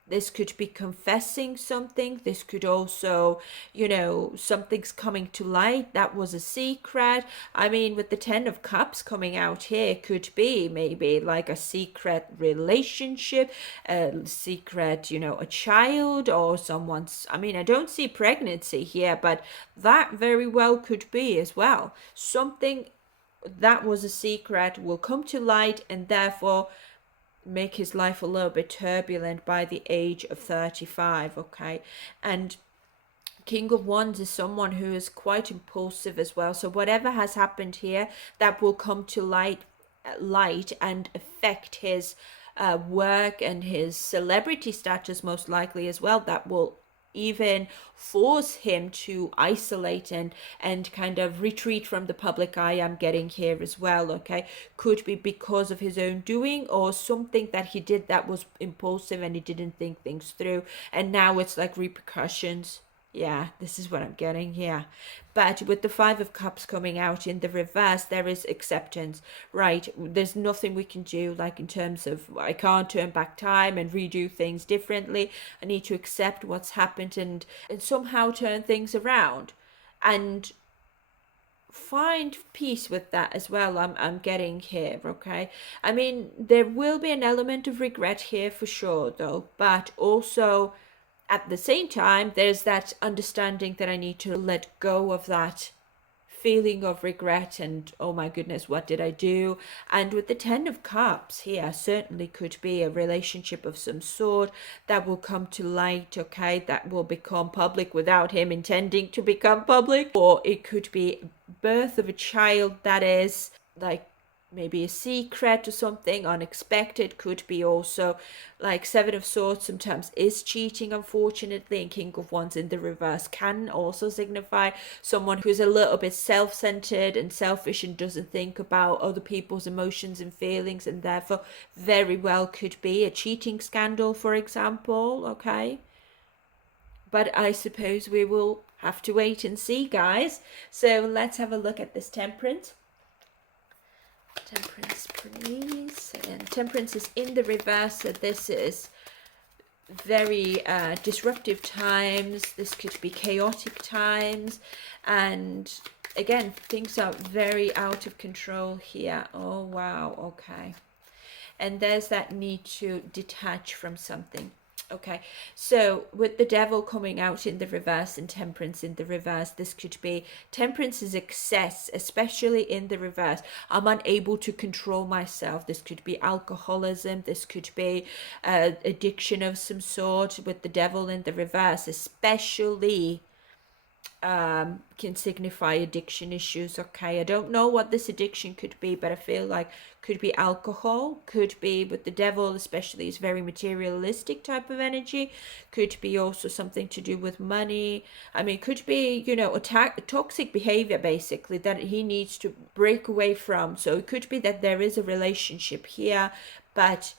This could be confessing something. This could also, you know, something's coming to light that was a secret. I mean, with the 10 of Cups coming out here, could be maybe like a secret relationship, a secret, you know, a child or someone's. I mean, I don't see pregnancy here, but that very well could be as well. Something that was a secret will come to light, and therefore make his life a little bit turbulent by the age of 35, okay? And King of Wands is someone who is quite impulsive as well. So whatever has happened here, that will come to light and affect his work and his celebrity status most likely as well. That will even force him to isolate and kind of retreat from the public eye. I'm getting here as well, okay? Could be because of his own doing, or something that he did that was impulsive and he didn't think things through, and now it's like repercussions. Yeah, this is what I'm getting here. But with the 5 of Cups coming out in the reverse, there is acceptance, right? There's nothing we can do, like in terms of, I can't turn back time and redo things differently. I need to accept what's happened and somehow turn things around and find peace with that as well. I'm getting here, okay? I mean, there will be an element of regret here for sure though, but also at the same time, there's that understanding that I need to let go of that feeling of regret and, oh my goodness, what did I do? And with the 10 of Cups here, certainly could be a relationship of some sort that will come to light, okay? That will become public without him intending to become public. Or it could be birth of a child that is like maybe a secret or something unexpected. Could be also like 7 of Swords sometimes is cheating, unfortunately, and King of Wands in the reverse can also signify someone who's a little bit self-centered and selfish and doesn't think about other people's emotions and feelings, and therefore very well could be a cheating scandal, for example, okay? But I suppose we will have to wait and see, guys. So let's have a look at this Temperance. Temperance, please. And Temperance is in the reverse, so this is very disruptive times. This could be chaotic times, and again, things are very out of control here. Oh wow, okay. And there's that need to detach from something. Okay, so with the Devil coming out in the reverse and Temperance in the reverse, this could be Temperance is excess, especially in the reverse. I'm unable to control myself. This could be alcoholism. This could be addiction of some sort with the Devil in the reverse, especially can signify addiction issues. Okay, I don't know what this addiction could be, but I feel like could be alcohol, could be with the Devil, especially is very materialistic type of energy, could be also something to do with money. I mean, could be, you know, toxic behavior basically that he needs to break away from. So it could be that there is a relationship here, but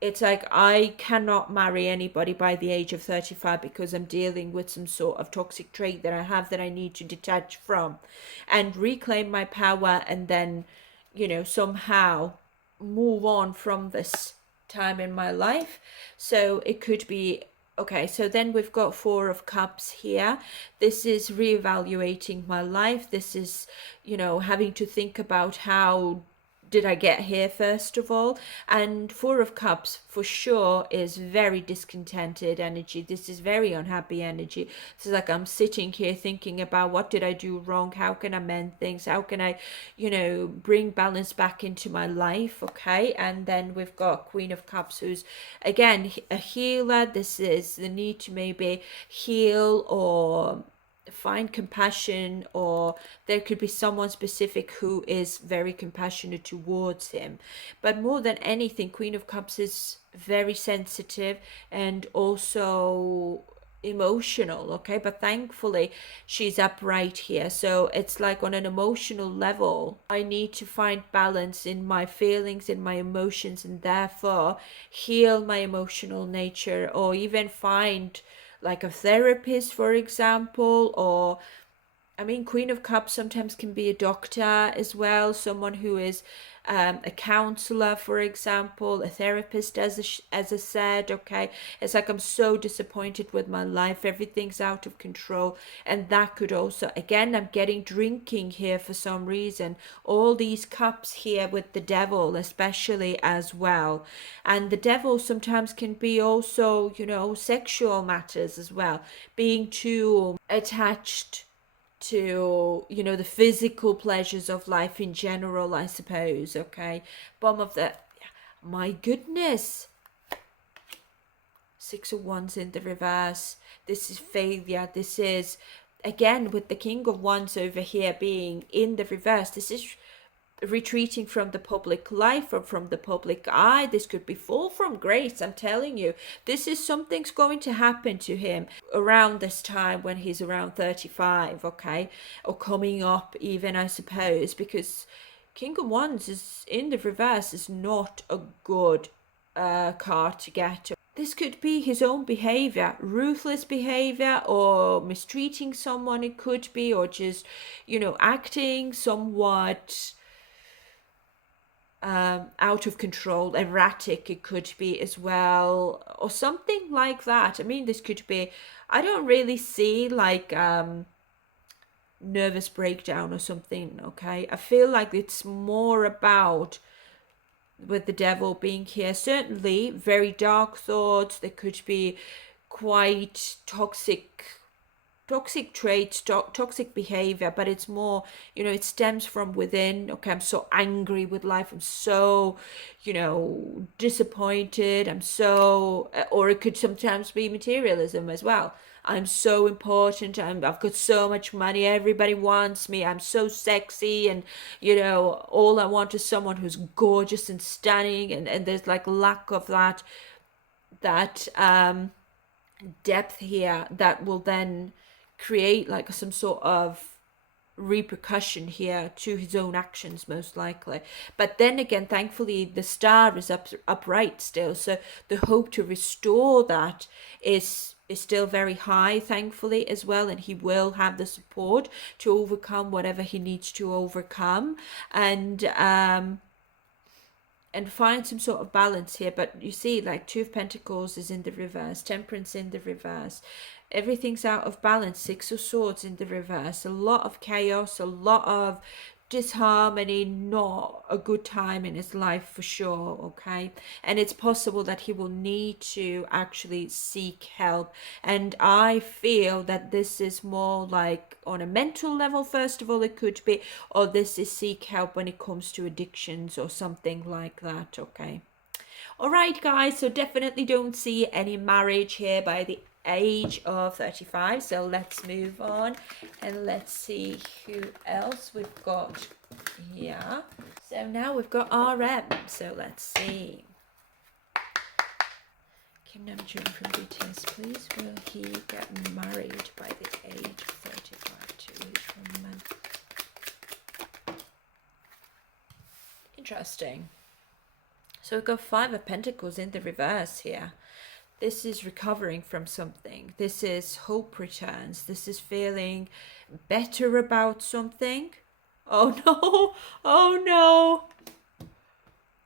it's like I cannot marry anybody by the age of 35 because I'm dealing with some sort of toxic trait that I have that I need to detach from and reclaim my power, and then, you know, somehow move on from this time in my life. So it could be okay. So then we've got Four of Cups here. This is reevaluating my life. This is, you know, having to think about how did I get here first of all. And Four of Cups for sure is very discontented energy. This is very unhappy energy. It's like I'm sitting here thinking about what did I do wrong, how can I mend things, how can I, you know, bring balance back into my life. Okay, and then we've got Queen of Cups, who's again a healer. This is the need to maybe heal or find compassion, or there could be someone specific who is very compassionate towards him. But more than anything, Queen of Cups is very sensitive and also emotional. Okay, but thankfully she's upright here, so it's like on an emotional level I need to find balance in my feelings, in my emotions, and therefore heal my emotional nature, or even find like a therapist, for example. Or I mean, Queen of Cups sometimes can be a doctor as well, someone who is a counselor, for example, a therapist, as I said. Okay, it's like I'm so disappointed with my life, everything's out of control, and that could also, again, I'm getting drinking here for some reason. All these cups here with the Devil, especially as well, and the Devil sometimes can be also, you know, sexual matters as well, being too attached to, you know, the physical pleasures of life in general, I suppose. Okay, bottom of the, my goodness, Six of Wands in the reverse. This is failure. This is again with the King of Wands over here being in the reverse. This is retreating from the public life or from the public eye. This could be fall from grace. I'm telling you, this is something's going to happen to him around this time when he's around 35. Okay, or coming up even, I suppose, because King of Wands is in the reverse is not a good card to get. This could be his own behavior, ruthless behavior, or mistreating someone. It could be, or just, you know, acting somewhat out of control, erratic. It could be as well, or something like that. I mean, this could be, I don't really see like nervous breakdown or something. Okay, I feel like it's more about, with the Devil being here, certainly very dark thoughts. There could be quite toxic traits, toxic behavior, but it's more, you know, it stems from within. Okay, I'm so angry with life, I'm so, you know, disappointed, I'm so, or it could sometimes be materialism as well. I'm so important, I've got so much money, everybody wants me, I'm so sexy, and, you know, all I want is someone who's gorgeous and stunning, and there's like lack of that depth here that will then create like some sort of repercussion here to his own actions, most likely. But then again, thankfully the Star is upright still, so the hope to restore that is is still very high, thankfully, as well, and he will have the support to overcome whatever he needs to overcome, and find some sort of balance here. But you see, like, Two of Pentacles is in the reverse, Temperance in the reverse, everything's out of balance, Six of Swords in the reverse, a lot of chaos, a lot of disharmony, not a good time in his life for sure. Okay, and it's possible that he will need to actually seek help, and I feel that this is more like on a mental level. First of all, it could be, or this is seek help when it comes to addictions or something like that. Okay, all right, guys, so definitely don't see any marriage here by the age of 35. So let's move on and let's see who else we've got here. So now we've got RM. So let's see. Kim Namjoon from BTS, please. Will he get married by the age of 35 to his woman? Interesting. So we've got Five of Pentacles in the reverse here. This is recovering from something. This is hope returns. This is feeling better about something. Oh no, oh no.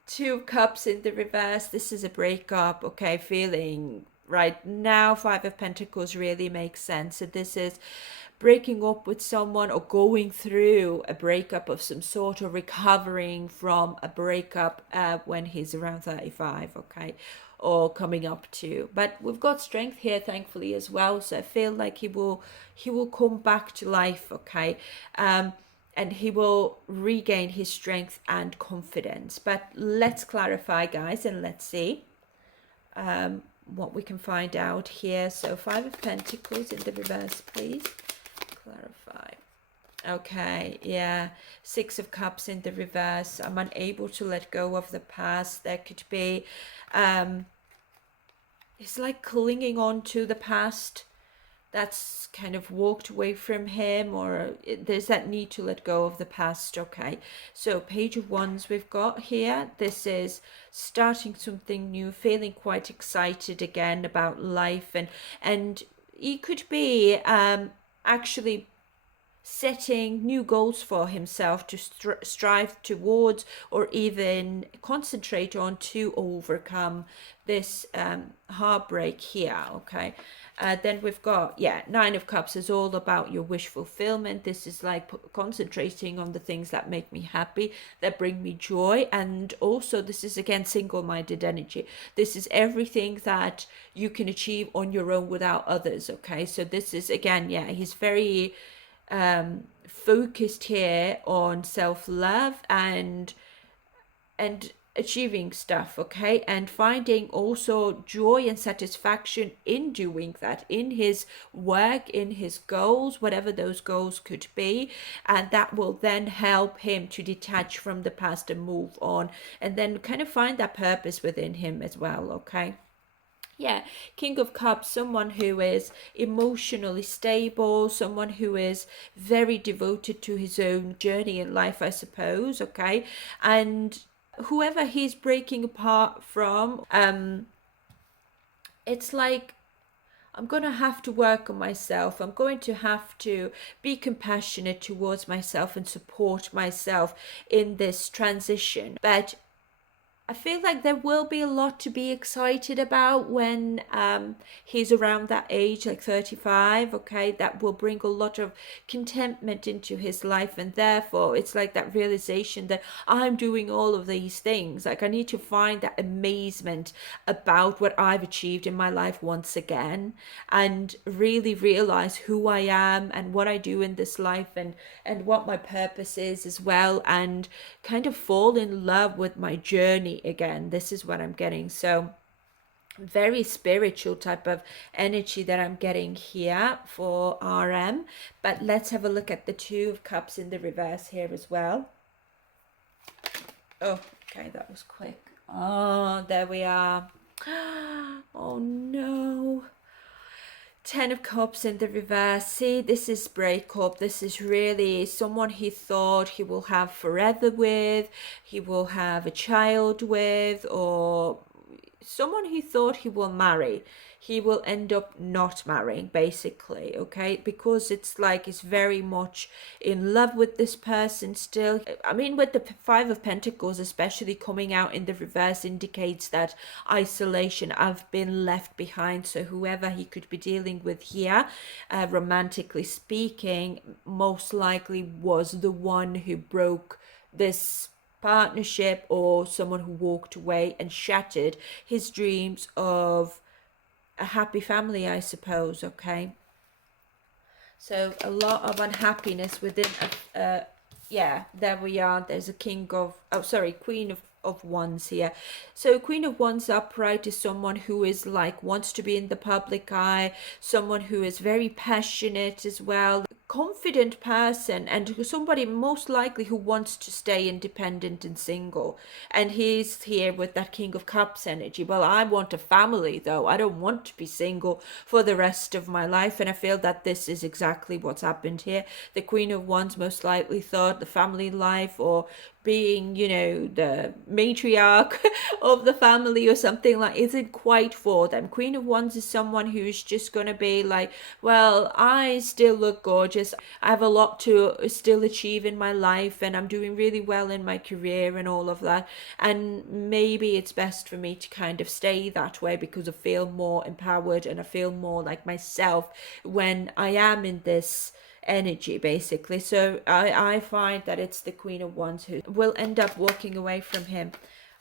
Two of Cups in the reverse. This is a breakup. Okay, feeling right now. Five of Pentacles really makes sense. So this is breaking up with someone or going through a breakup of some sort, or recovering from a breakup when he's around 35. Okay, or coming up to. But we've got strength here, thankfully, as well. So I feel like he will come back to life. Okay, and he will regain his strength and confidence. But let's clarify, guys, and let's see what we can find out here. So Five of Pentacles in the reverse, please. Clarify. Okay, yeah. Six of Cups in the reverse. I'm unable to let go of the past. There could be, it's like clinging on to the past that's kind of walked away from him, or there's that need to let go of the past. Okay, so Page of Wands we've got here. This is starting something new, feeling quite excited again about life, and he could be actually setting new goals for himself to strive towards, or even concentrate on, to overcome this heartbreak here. Okay, then we've got, yeah, Nine of Cups is all about your wish fulfillment. This is like concentrating on the things that make me happy, that bring me joy. And also this is again single-minded energy. This is everything that you can achieve on your own without others. Okay, so this is again, yeah, he's very focused here on self-love and achieving stuff. Okay, and finding also joy and satisfaction in doing that, in his work, in his goals, whatever those goals could be, and that will then help him to detach from the past and move on, and then kind of find that purpose within him as well. Okay, yeah, King of Cups, someone who is emotionally stable, someone who is very devoted to his own journey in life, I suppose. Okay, and whoever he's breaking apart from, it's like, I'm going to have to work on myself. I'm going to have to be compassionate towards myself and support myself in this transition. But I feel like there will be a lot to be excited about when he's around that age, like 35. Okay, that will bring a lot of contentment into his life, and therefore it's like that realization that I'm doing all of these things. Like, I need to find that amazement about what I've achieved in my life once again, and really realize who I am and what I do in this life, and what my purpose is as well, and kind of fall in love with my journey again. This is what I'm getting. So very spiritual type of energy that I'm getting here for RM. But let's have a look at the Two of Cups in the reverse here as well. Oh, okay, that was quick. Oh, there we are. Oh no. Ten of Cups in the reverse. See, this is breakup. This is really someone he thought he will have forever with, he will have a child with, or someone he thought he will marry, he will end up not marrying, basically, okay? Because it's like he's very much in love with this person still. I mean, with the Five of Pentacles especially coming out in the reverse indicates that isolation, I've been left behind. So whoever he could be dealing with here, romantically speaking, most likely was the one who broke this partnership, or someone who walked away and shattered his dreams of a happy family, I suppose, okay? So a lot of unhappiness within yeah, there we are. There's a king of, oh sorry, queen of wands here. So queen of wands upright is someone who is like, wants to be in the public eye, someone who is very passionate as well, confident person, and somebody most likely who wants to stay independent and single. And he's here with that king of cups energy. Well, I want a family though, I don't want to be single for the rest of my life. And I feel that this is exactly what's happened here. The queen of wands most likely thought the family life, or being, you know, the matriarch of the family or something, like, isn't quite for them. Queen of wands is someone who's just gonna be like, well, I still look gorgeous, I have a lot to still achieve in my life, and I'm doing really well in my career and all of that, and maybe it's best for me to kind of stay that way because I feel more empowered and I feel more like myself when I am in this energy, basically. So I find that it's the queen of wands who will end up walking away from him.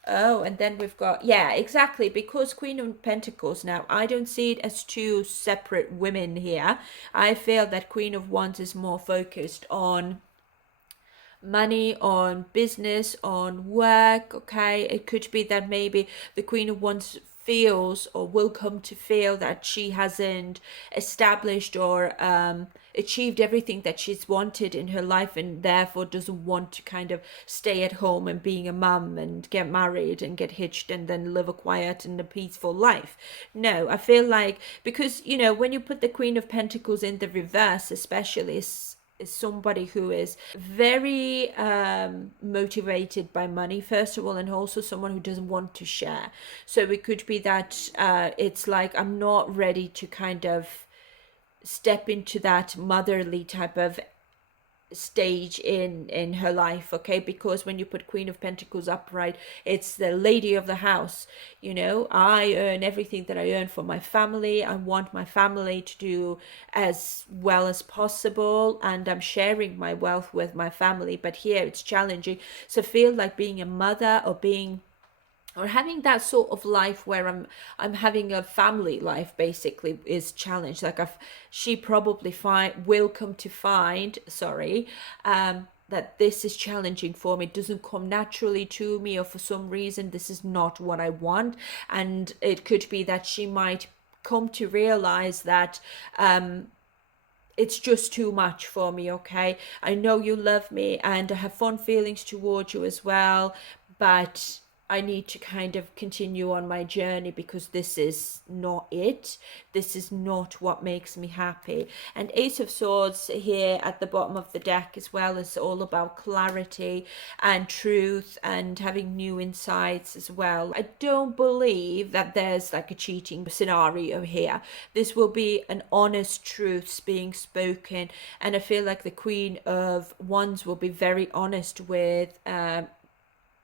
Oh, and then we've got, yeah, exactly, because queen of pentacles, now I don't see it as two separate women here. I feel that queen of wands is more focused on money, on business, on work, okay? It could be that maybe the queen of wands feels, or will come to feel, that she hasn't established or achieved everything that she's wanted in her life, and therefore doesn't want to kind of stay at home and being a mum and get married and get hitched and then live a quiet and a peaceful life. No, I feel like, because, you know, when you put the queen of pentacles in the reverse especially, is somebody who is very motivated by money, first of all, and also someone who doesn't want to share. So it could be that it's like, I'm not ready to kind of step into that motherly type of stage in her life, okay? Because when you put queen of pentacles upright, it's the lady of the house. You know, I earn everything that I earn for my family, I want my family to do as well as possible, and I'm sharing my wealth with my family. But here it's challenging. So feel like being a mother, or being, or having that sort of life where I'm having a family life, basically, is challenged. Like, she probably will come to find, sorry, that this is challenging for me. It doesn't come naturally to me, or for some reason this is not what I want. And it could be that she might come to realize that it's just too much for me, okay? I know you love me and I have fond feelings towards you as well, but I need to kind of continue on my journey, because this is not it. This is not what makes me happy. And Ace of Swords here at the bottom of the deck as well is all about clarity and truth and having new insights as well. I don't believe that there's like a cheating scenario here. This will be an honest truths being spoken, and I feel like the Queen of Wands will be very honest with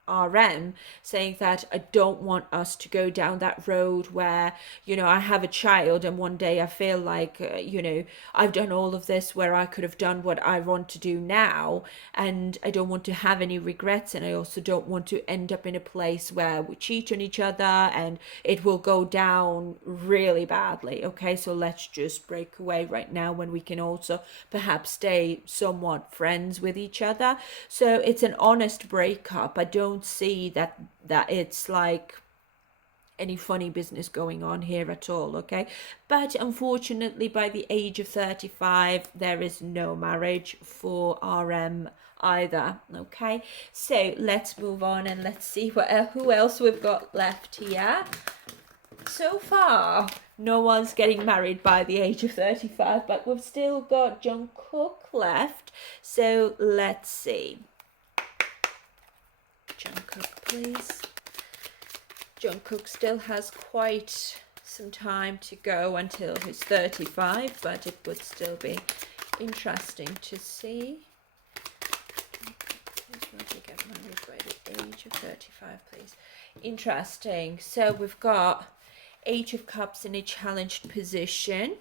RM, saying that I don't want us to go down that road where, you know, I have a child and one day I feel like, you know, I've done all of this where I could have done what I want to do now, and I don't want to have any regrets. And I also don't want to end up in a place where we cheat on each other and it will go down really badly. Okay, so let's just break away right now when we can also perhaps stay somewhat friends with each other. So it's an honest breakup. I don't see that it's like any funny business going on here at all, okay? But unfortunately, by the age of 35, there is no marriage for RM either, okay? So let's move on and let's see who else we've got left here. So far, no one's getting married by the age of 35, but we've still got Jungkook left. So let's see. Jungkook, please. Jungkook still has quite some time to go until he's 35, but it would still be interesting to see. Will he get married by the age of 35, please? Interesting. So we've got Eight of Cups in a challenged position.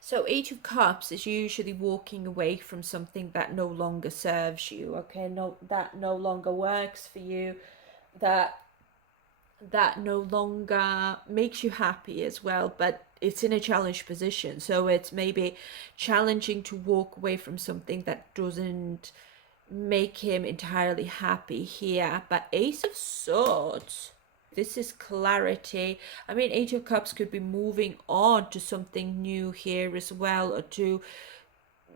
So Eight of Cups is usually walking away from something that no longer serves you, okay? That no longer works for you, that no longer makes you happy as well, but it's in a challenged position. So it's maybe challenging to walk away from something that doesn't make him entirely happy here. But Ace of Swords, this is clarity. I mean, Eight of Cups could be moving on to something new here as well, or to,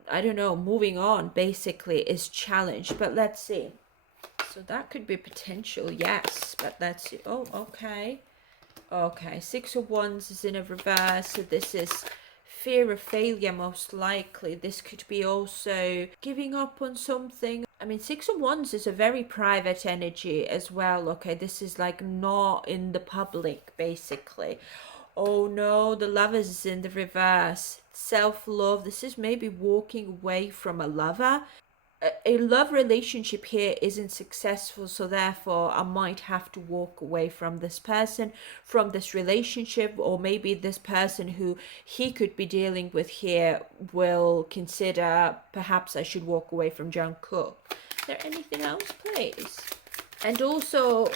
I don't know, moving on basically is challenged. But let's see. So that could be potential, yes. But let's see. Oh, okay. Okay, Six of Wands is in a reverse. So this is fear of failure, most likely. This could be also giving up on something. I mean, Six of Wands is a very private energy as well, okay? This is like not in the public, basically. Oh no, the Lovers is in the reverse. Self-love. This is maybe walking away from a lover. A love relationship here isn't successful, so therefore I might have to walk away from this person, from this relationship, or maybe this person who he could be dealing with here will consider perhaps I should walk away from Jungkook. Is there anything else, please? And also,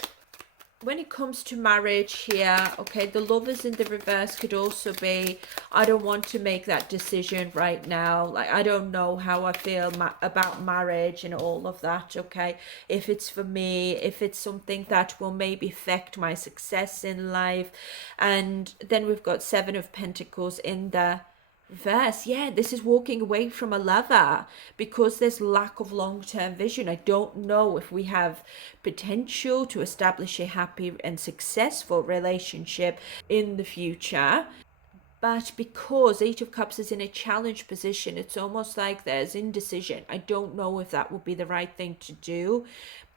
when it comes to marriage here, okay, the Lovers in the reverse could also be, I don't want to make that decision right now. Like, I don't know how I feel about marriage and all of that, okay? If it's for me, if it's something that will maybe affect my success in life. And then we've got Seven of Pentacles in the reverse. Yeah, this is walking away from a lover because there's lack of long-term vision. I don't know if we have potential to establish a happy and successful relationship in the future. But because Eight of Cups is in a challenge position, it's almost like there's indecision. I don't know if that would be the right thing to do.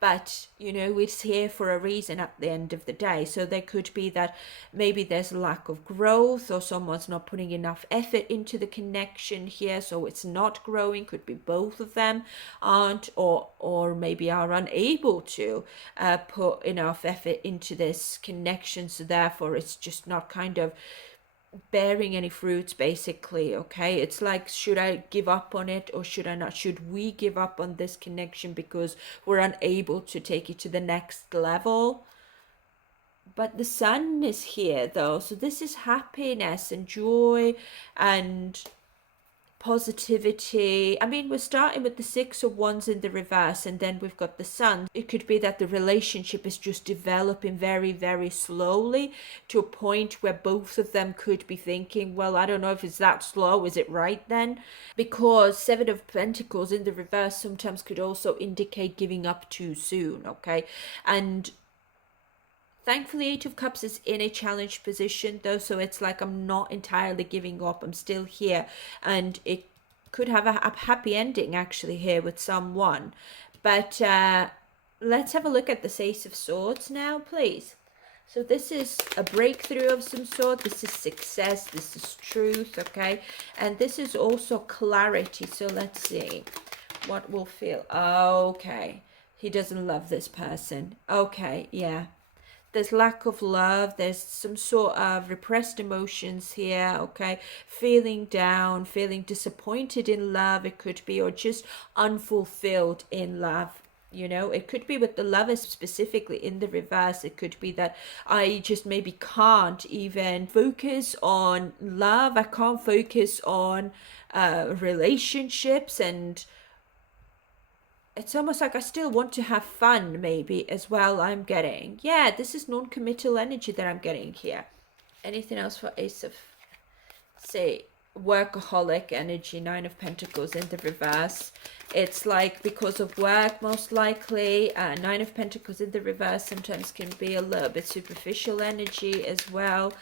But, you know, it's here for a reason at the end of the day. So there could be that maybe there's a lack of growth, or someone's not putting enough effort into the connection here. So it's not growing. Could be both of them aren't, or maybe are unable to put enough effort into this connection. So therefore it's just not kind of bearing any fruits, basically. Okay, it's like, should I give up on it or should I not? Should we give up on this connection because we're unable to take it to the next level? But the Sun is here though, so this is happiness and joy and positivity. I mean, we're starting with the Six of Wands in the reverse, and then we've got the Sun. It could be that the relationship is just developing very, very slowly to a point where both of them could be thinking, well, I don't know if it's that slow, is it right then? Because Seven of Pentacles in the reverse sometimes could also indicate giving up too soon, okay? And thankfully, Eight of Cups is in a challenged position though, so it's like I'm not entirely giving up. I'm still here, and it could have a happy ending actually here with someone. But let's have a look at this Ace of Swords now, please. So this is a breakthrough of some sort. This is success. This is truth, okay? And this is also clarity. So let's see what we'll feel. Okay, he doesn't love this person. Okay, yeah. There's lack of love, there's some sort of repressed emotions here, okay? Feeling down, feeling disappointed in love, it could be, or just unfulfilled in love. You know, it could be with the Lovers specifically in the reverse. It could be that I just maybe can't even focus on love. I can't focus on relationships, and it's almost like I still want to have fun maybe as well. I'm getting, yeah, this is non-committal energy that I'm getting here. Anything else for Ace of, say, workaholic energy? Nine of Pentacles in the reverse. It's like because of work, most likely. Nine of Pentacles in the reverse sometimes can be a little bit superficial energy as well.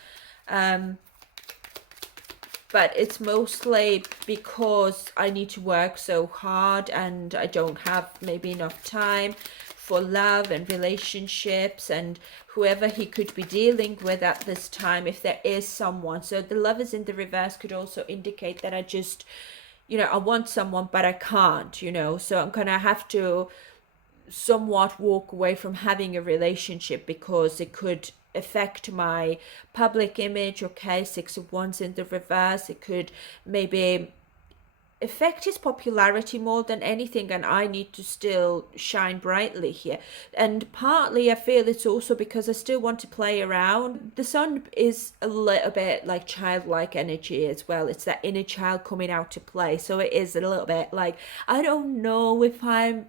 But it's mostly because I need to work so hard and I don't have maybe enough time for love and relationships and whoever he could be dealing with at this time, if there is someone. So the Lovers in the reverse could also indicate that I just, I want someone, but I can't, so I'm gonna have to somewhat walk away from having a relationship because it could affect my public image. Okay, Six of Wands in the reverse, it could maybe affect his popularity more than anything, and I need to still shine brightly here. And partly I feel it's also because I still want to play around. The Sun is a little bit like childlike energy as well. It's that inner child coming out to play, so it is a little bit like, I don't know if I'm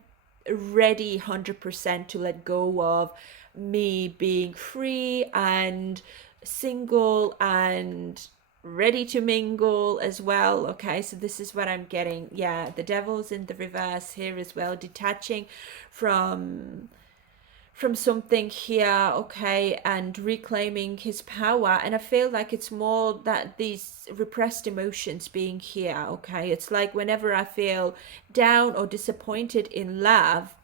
ready 100% to let go of me being free and single and ready to mingle as well. Okay, so this is what I'm getting. Yeah, the Devil's in the reverse here as well, detaching from something here, okay, and reclaiming his power. And I feel like it's more that these repressed emotions being here, okay, it's like whenever I feel down or disappointed in love,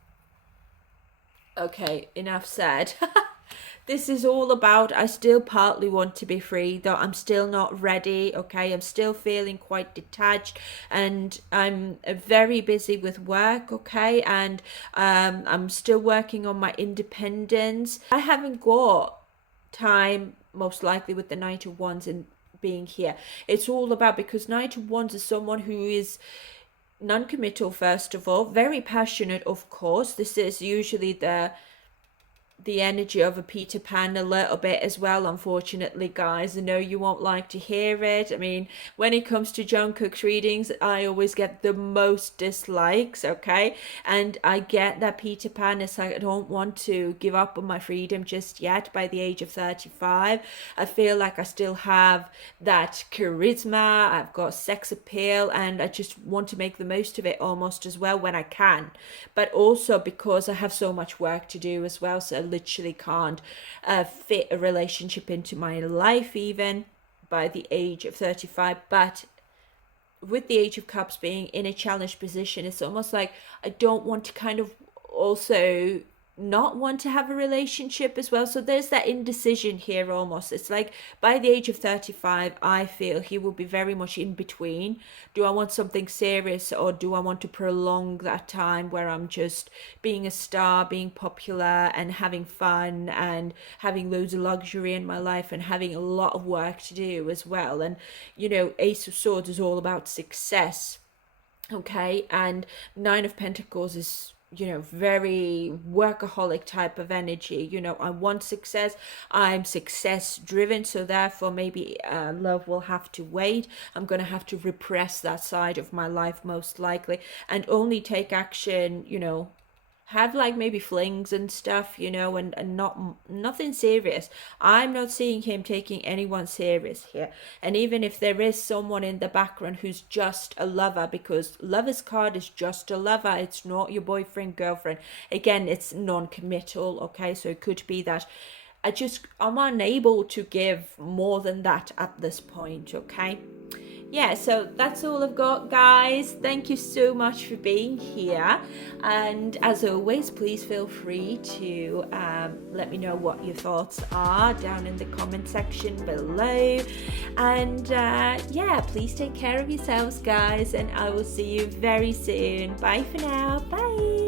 okay, enough said. This is all about, I still partly want to be free, though I'm still not ready, okay? I'm still feeling quite detached, and I'm very busy with work, okay? And I'm still working on my independence. I haven't got time, most likely, with the Knight of Wands and being here. It's all about, because Knight of Wands is someone who is non-committal, first of all, very passionate, of course. This is usually the energy of a Peter Pan a little bit as well, unfortunately, guys. I know you won't like to hear it. I mean, when it comes to Jungkook's readings, I always get the most dislikes, okay? And I get that Peter Pan is like, I don't want to give up on my freedom just yet by the age of 35. I feel like I still have that charisma, I've got sex appeal, and I just want to make the most of it almost as well when I can. But also because I have so much work to do as well, so I literally can't fit a relationship into my life even by the age of 35. But with the Age of Cups being in a challenged position, it's almost like I don't want to kind of also not want to have a relationship as well. So there's that indecision here almost. It's like by the age of 35, I feel he will be very much in between. Do I want something serious, or do I want to prolong that time where I'm just being a star, being popular and having fun and having loads of luxury in my life and having a lot of work to do as well? And Ace of Swords is all about success, okay, and Nine of Pentacles is very workaholic type of energy. I want success, I'm success driven, so therefore maybe love will have to wait. I'm gonna have to repress that side of my life most likely, and only take action, have like maybe flings and stuff, and nothing serious. I'm not seeing him taking anyone serious here. And even if there is someone in the background who's just a lover, because lover's card is just a lover, it's not your boyfriend, girlfriend. Again, it's non-committal, okay? So it could be that I'm unable to give more than that at this point, okay? Yeah, so that's all I've got, guys. Thank you so much for being here, and as always, please feel free to let me know what your thoughts are down in the comment section below. And yeah, please take care of yourselves, guys, and I will see you very soon. Bye for now. Bye.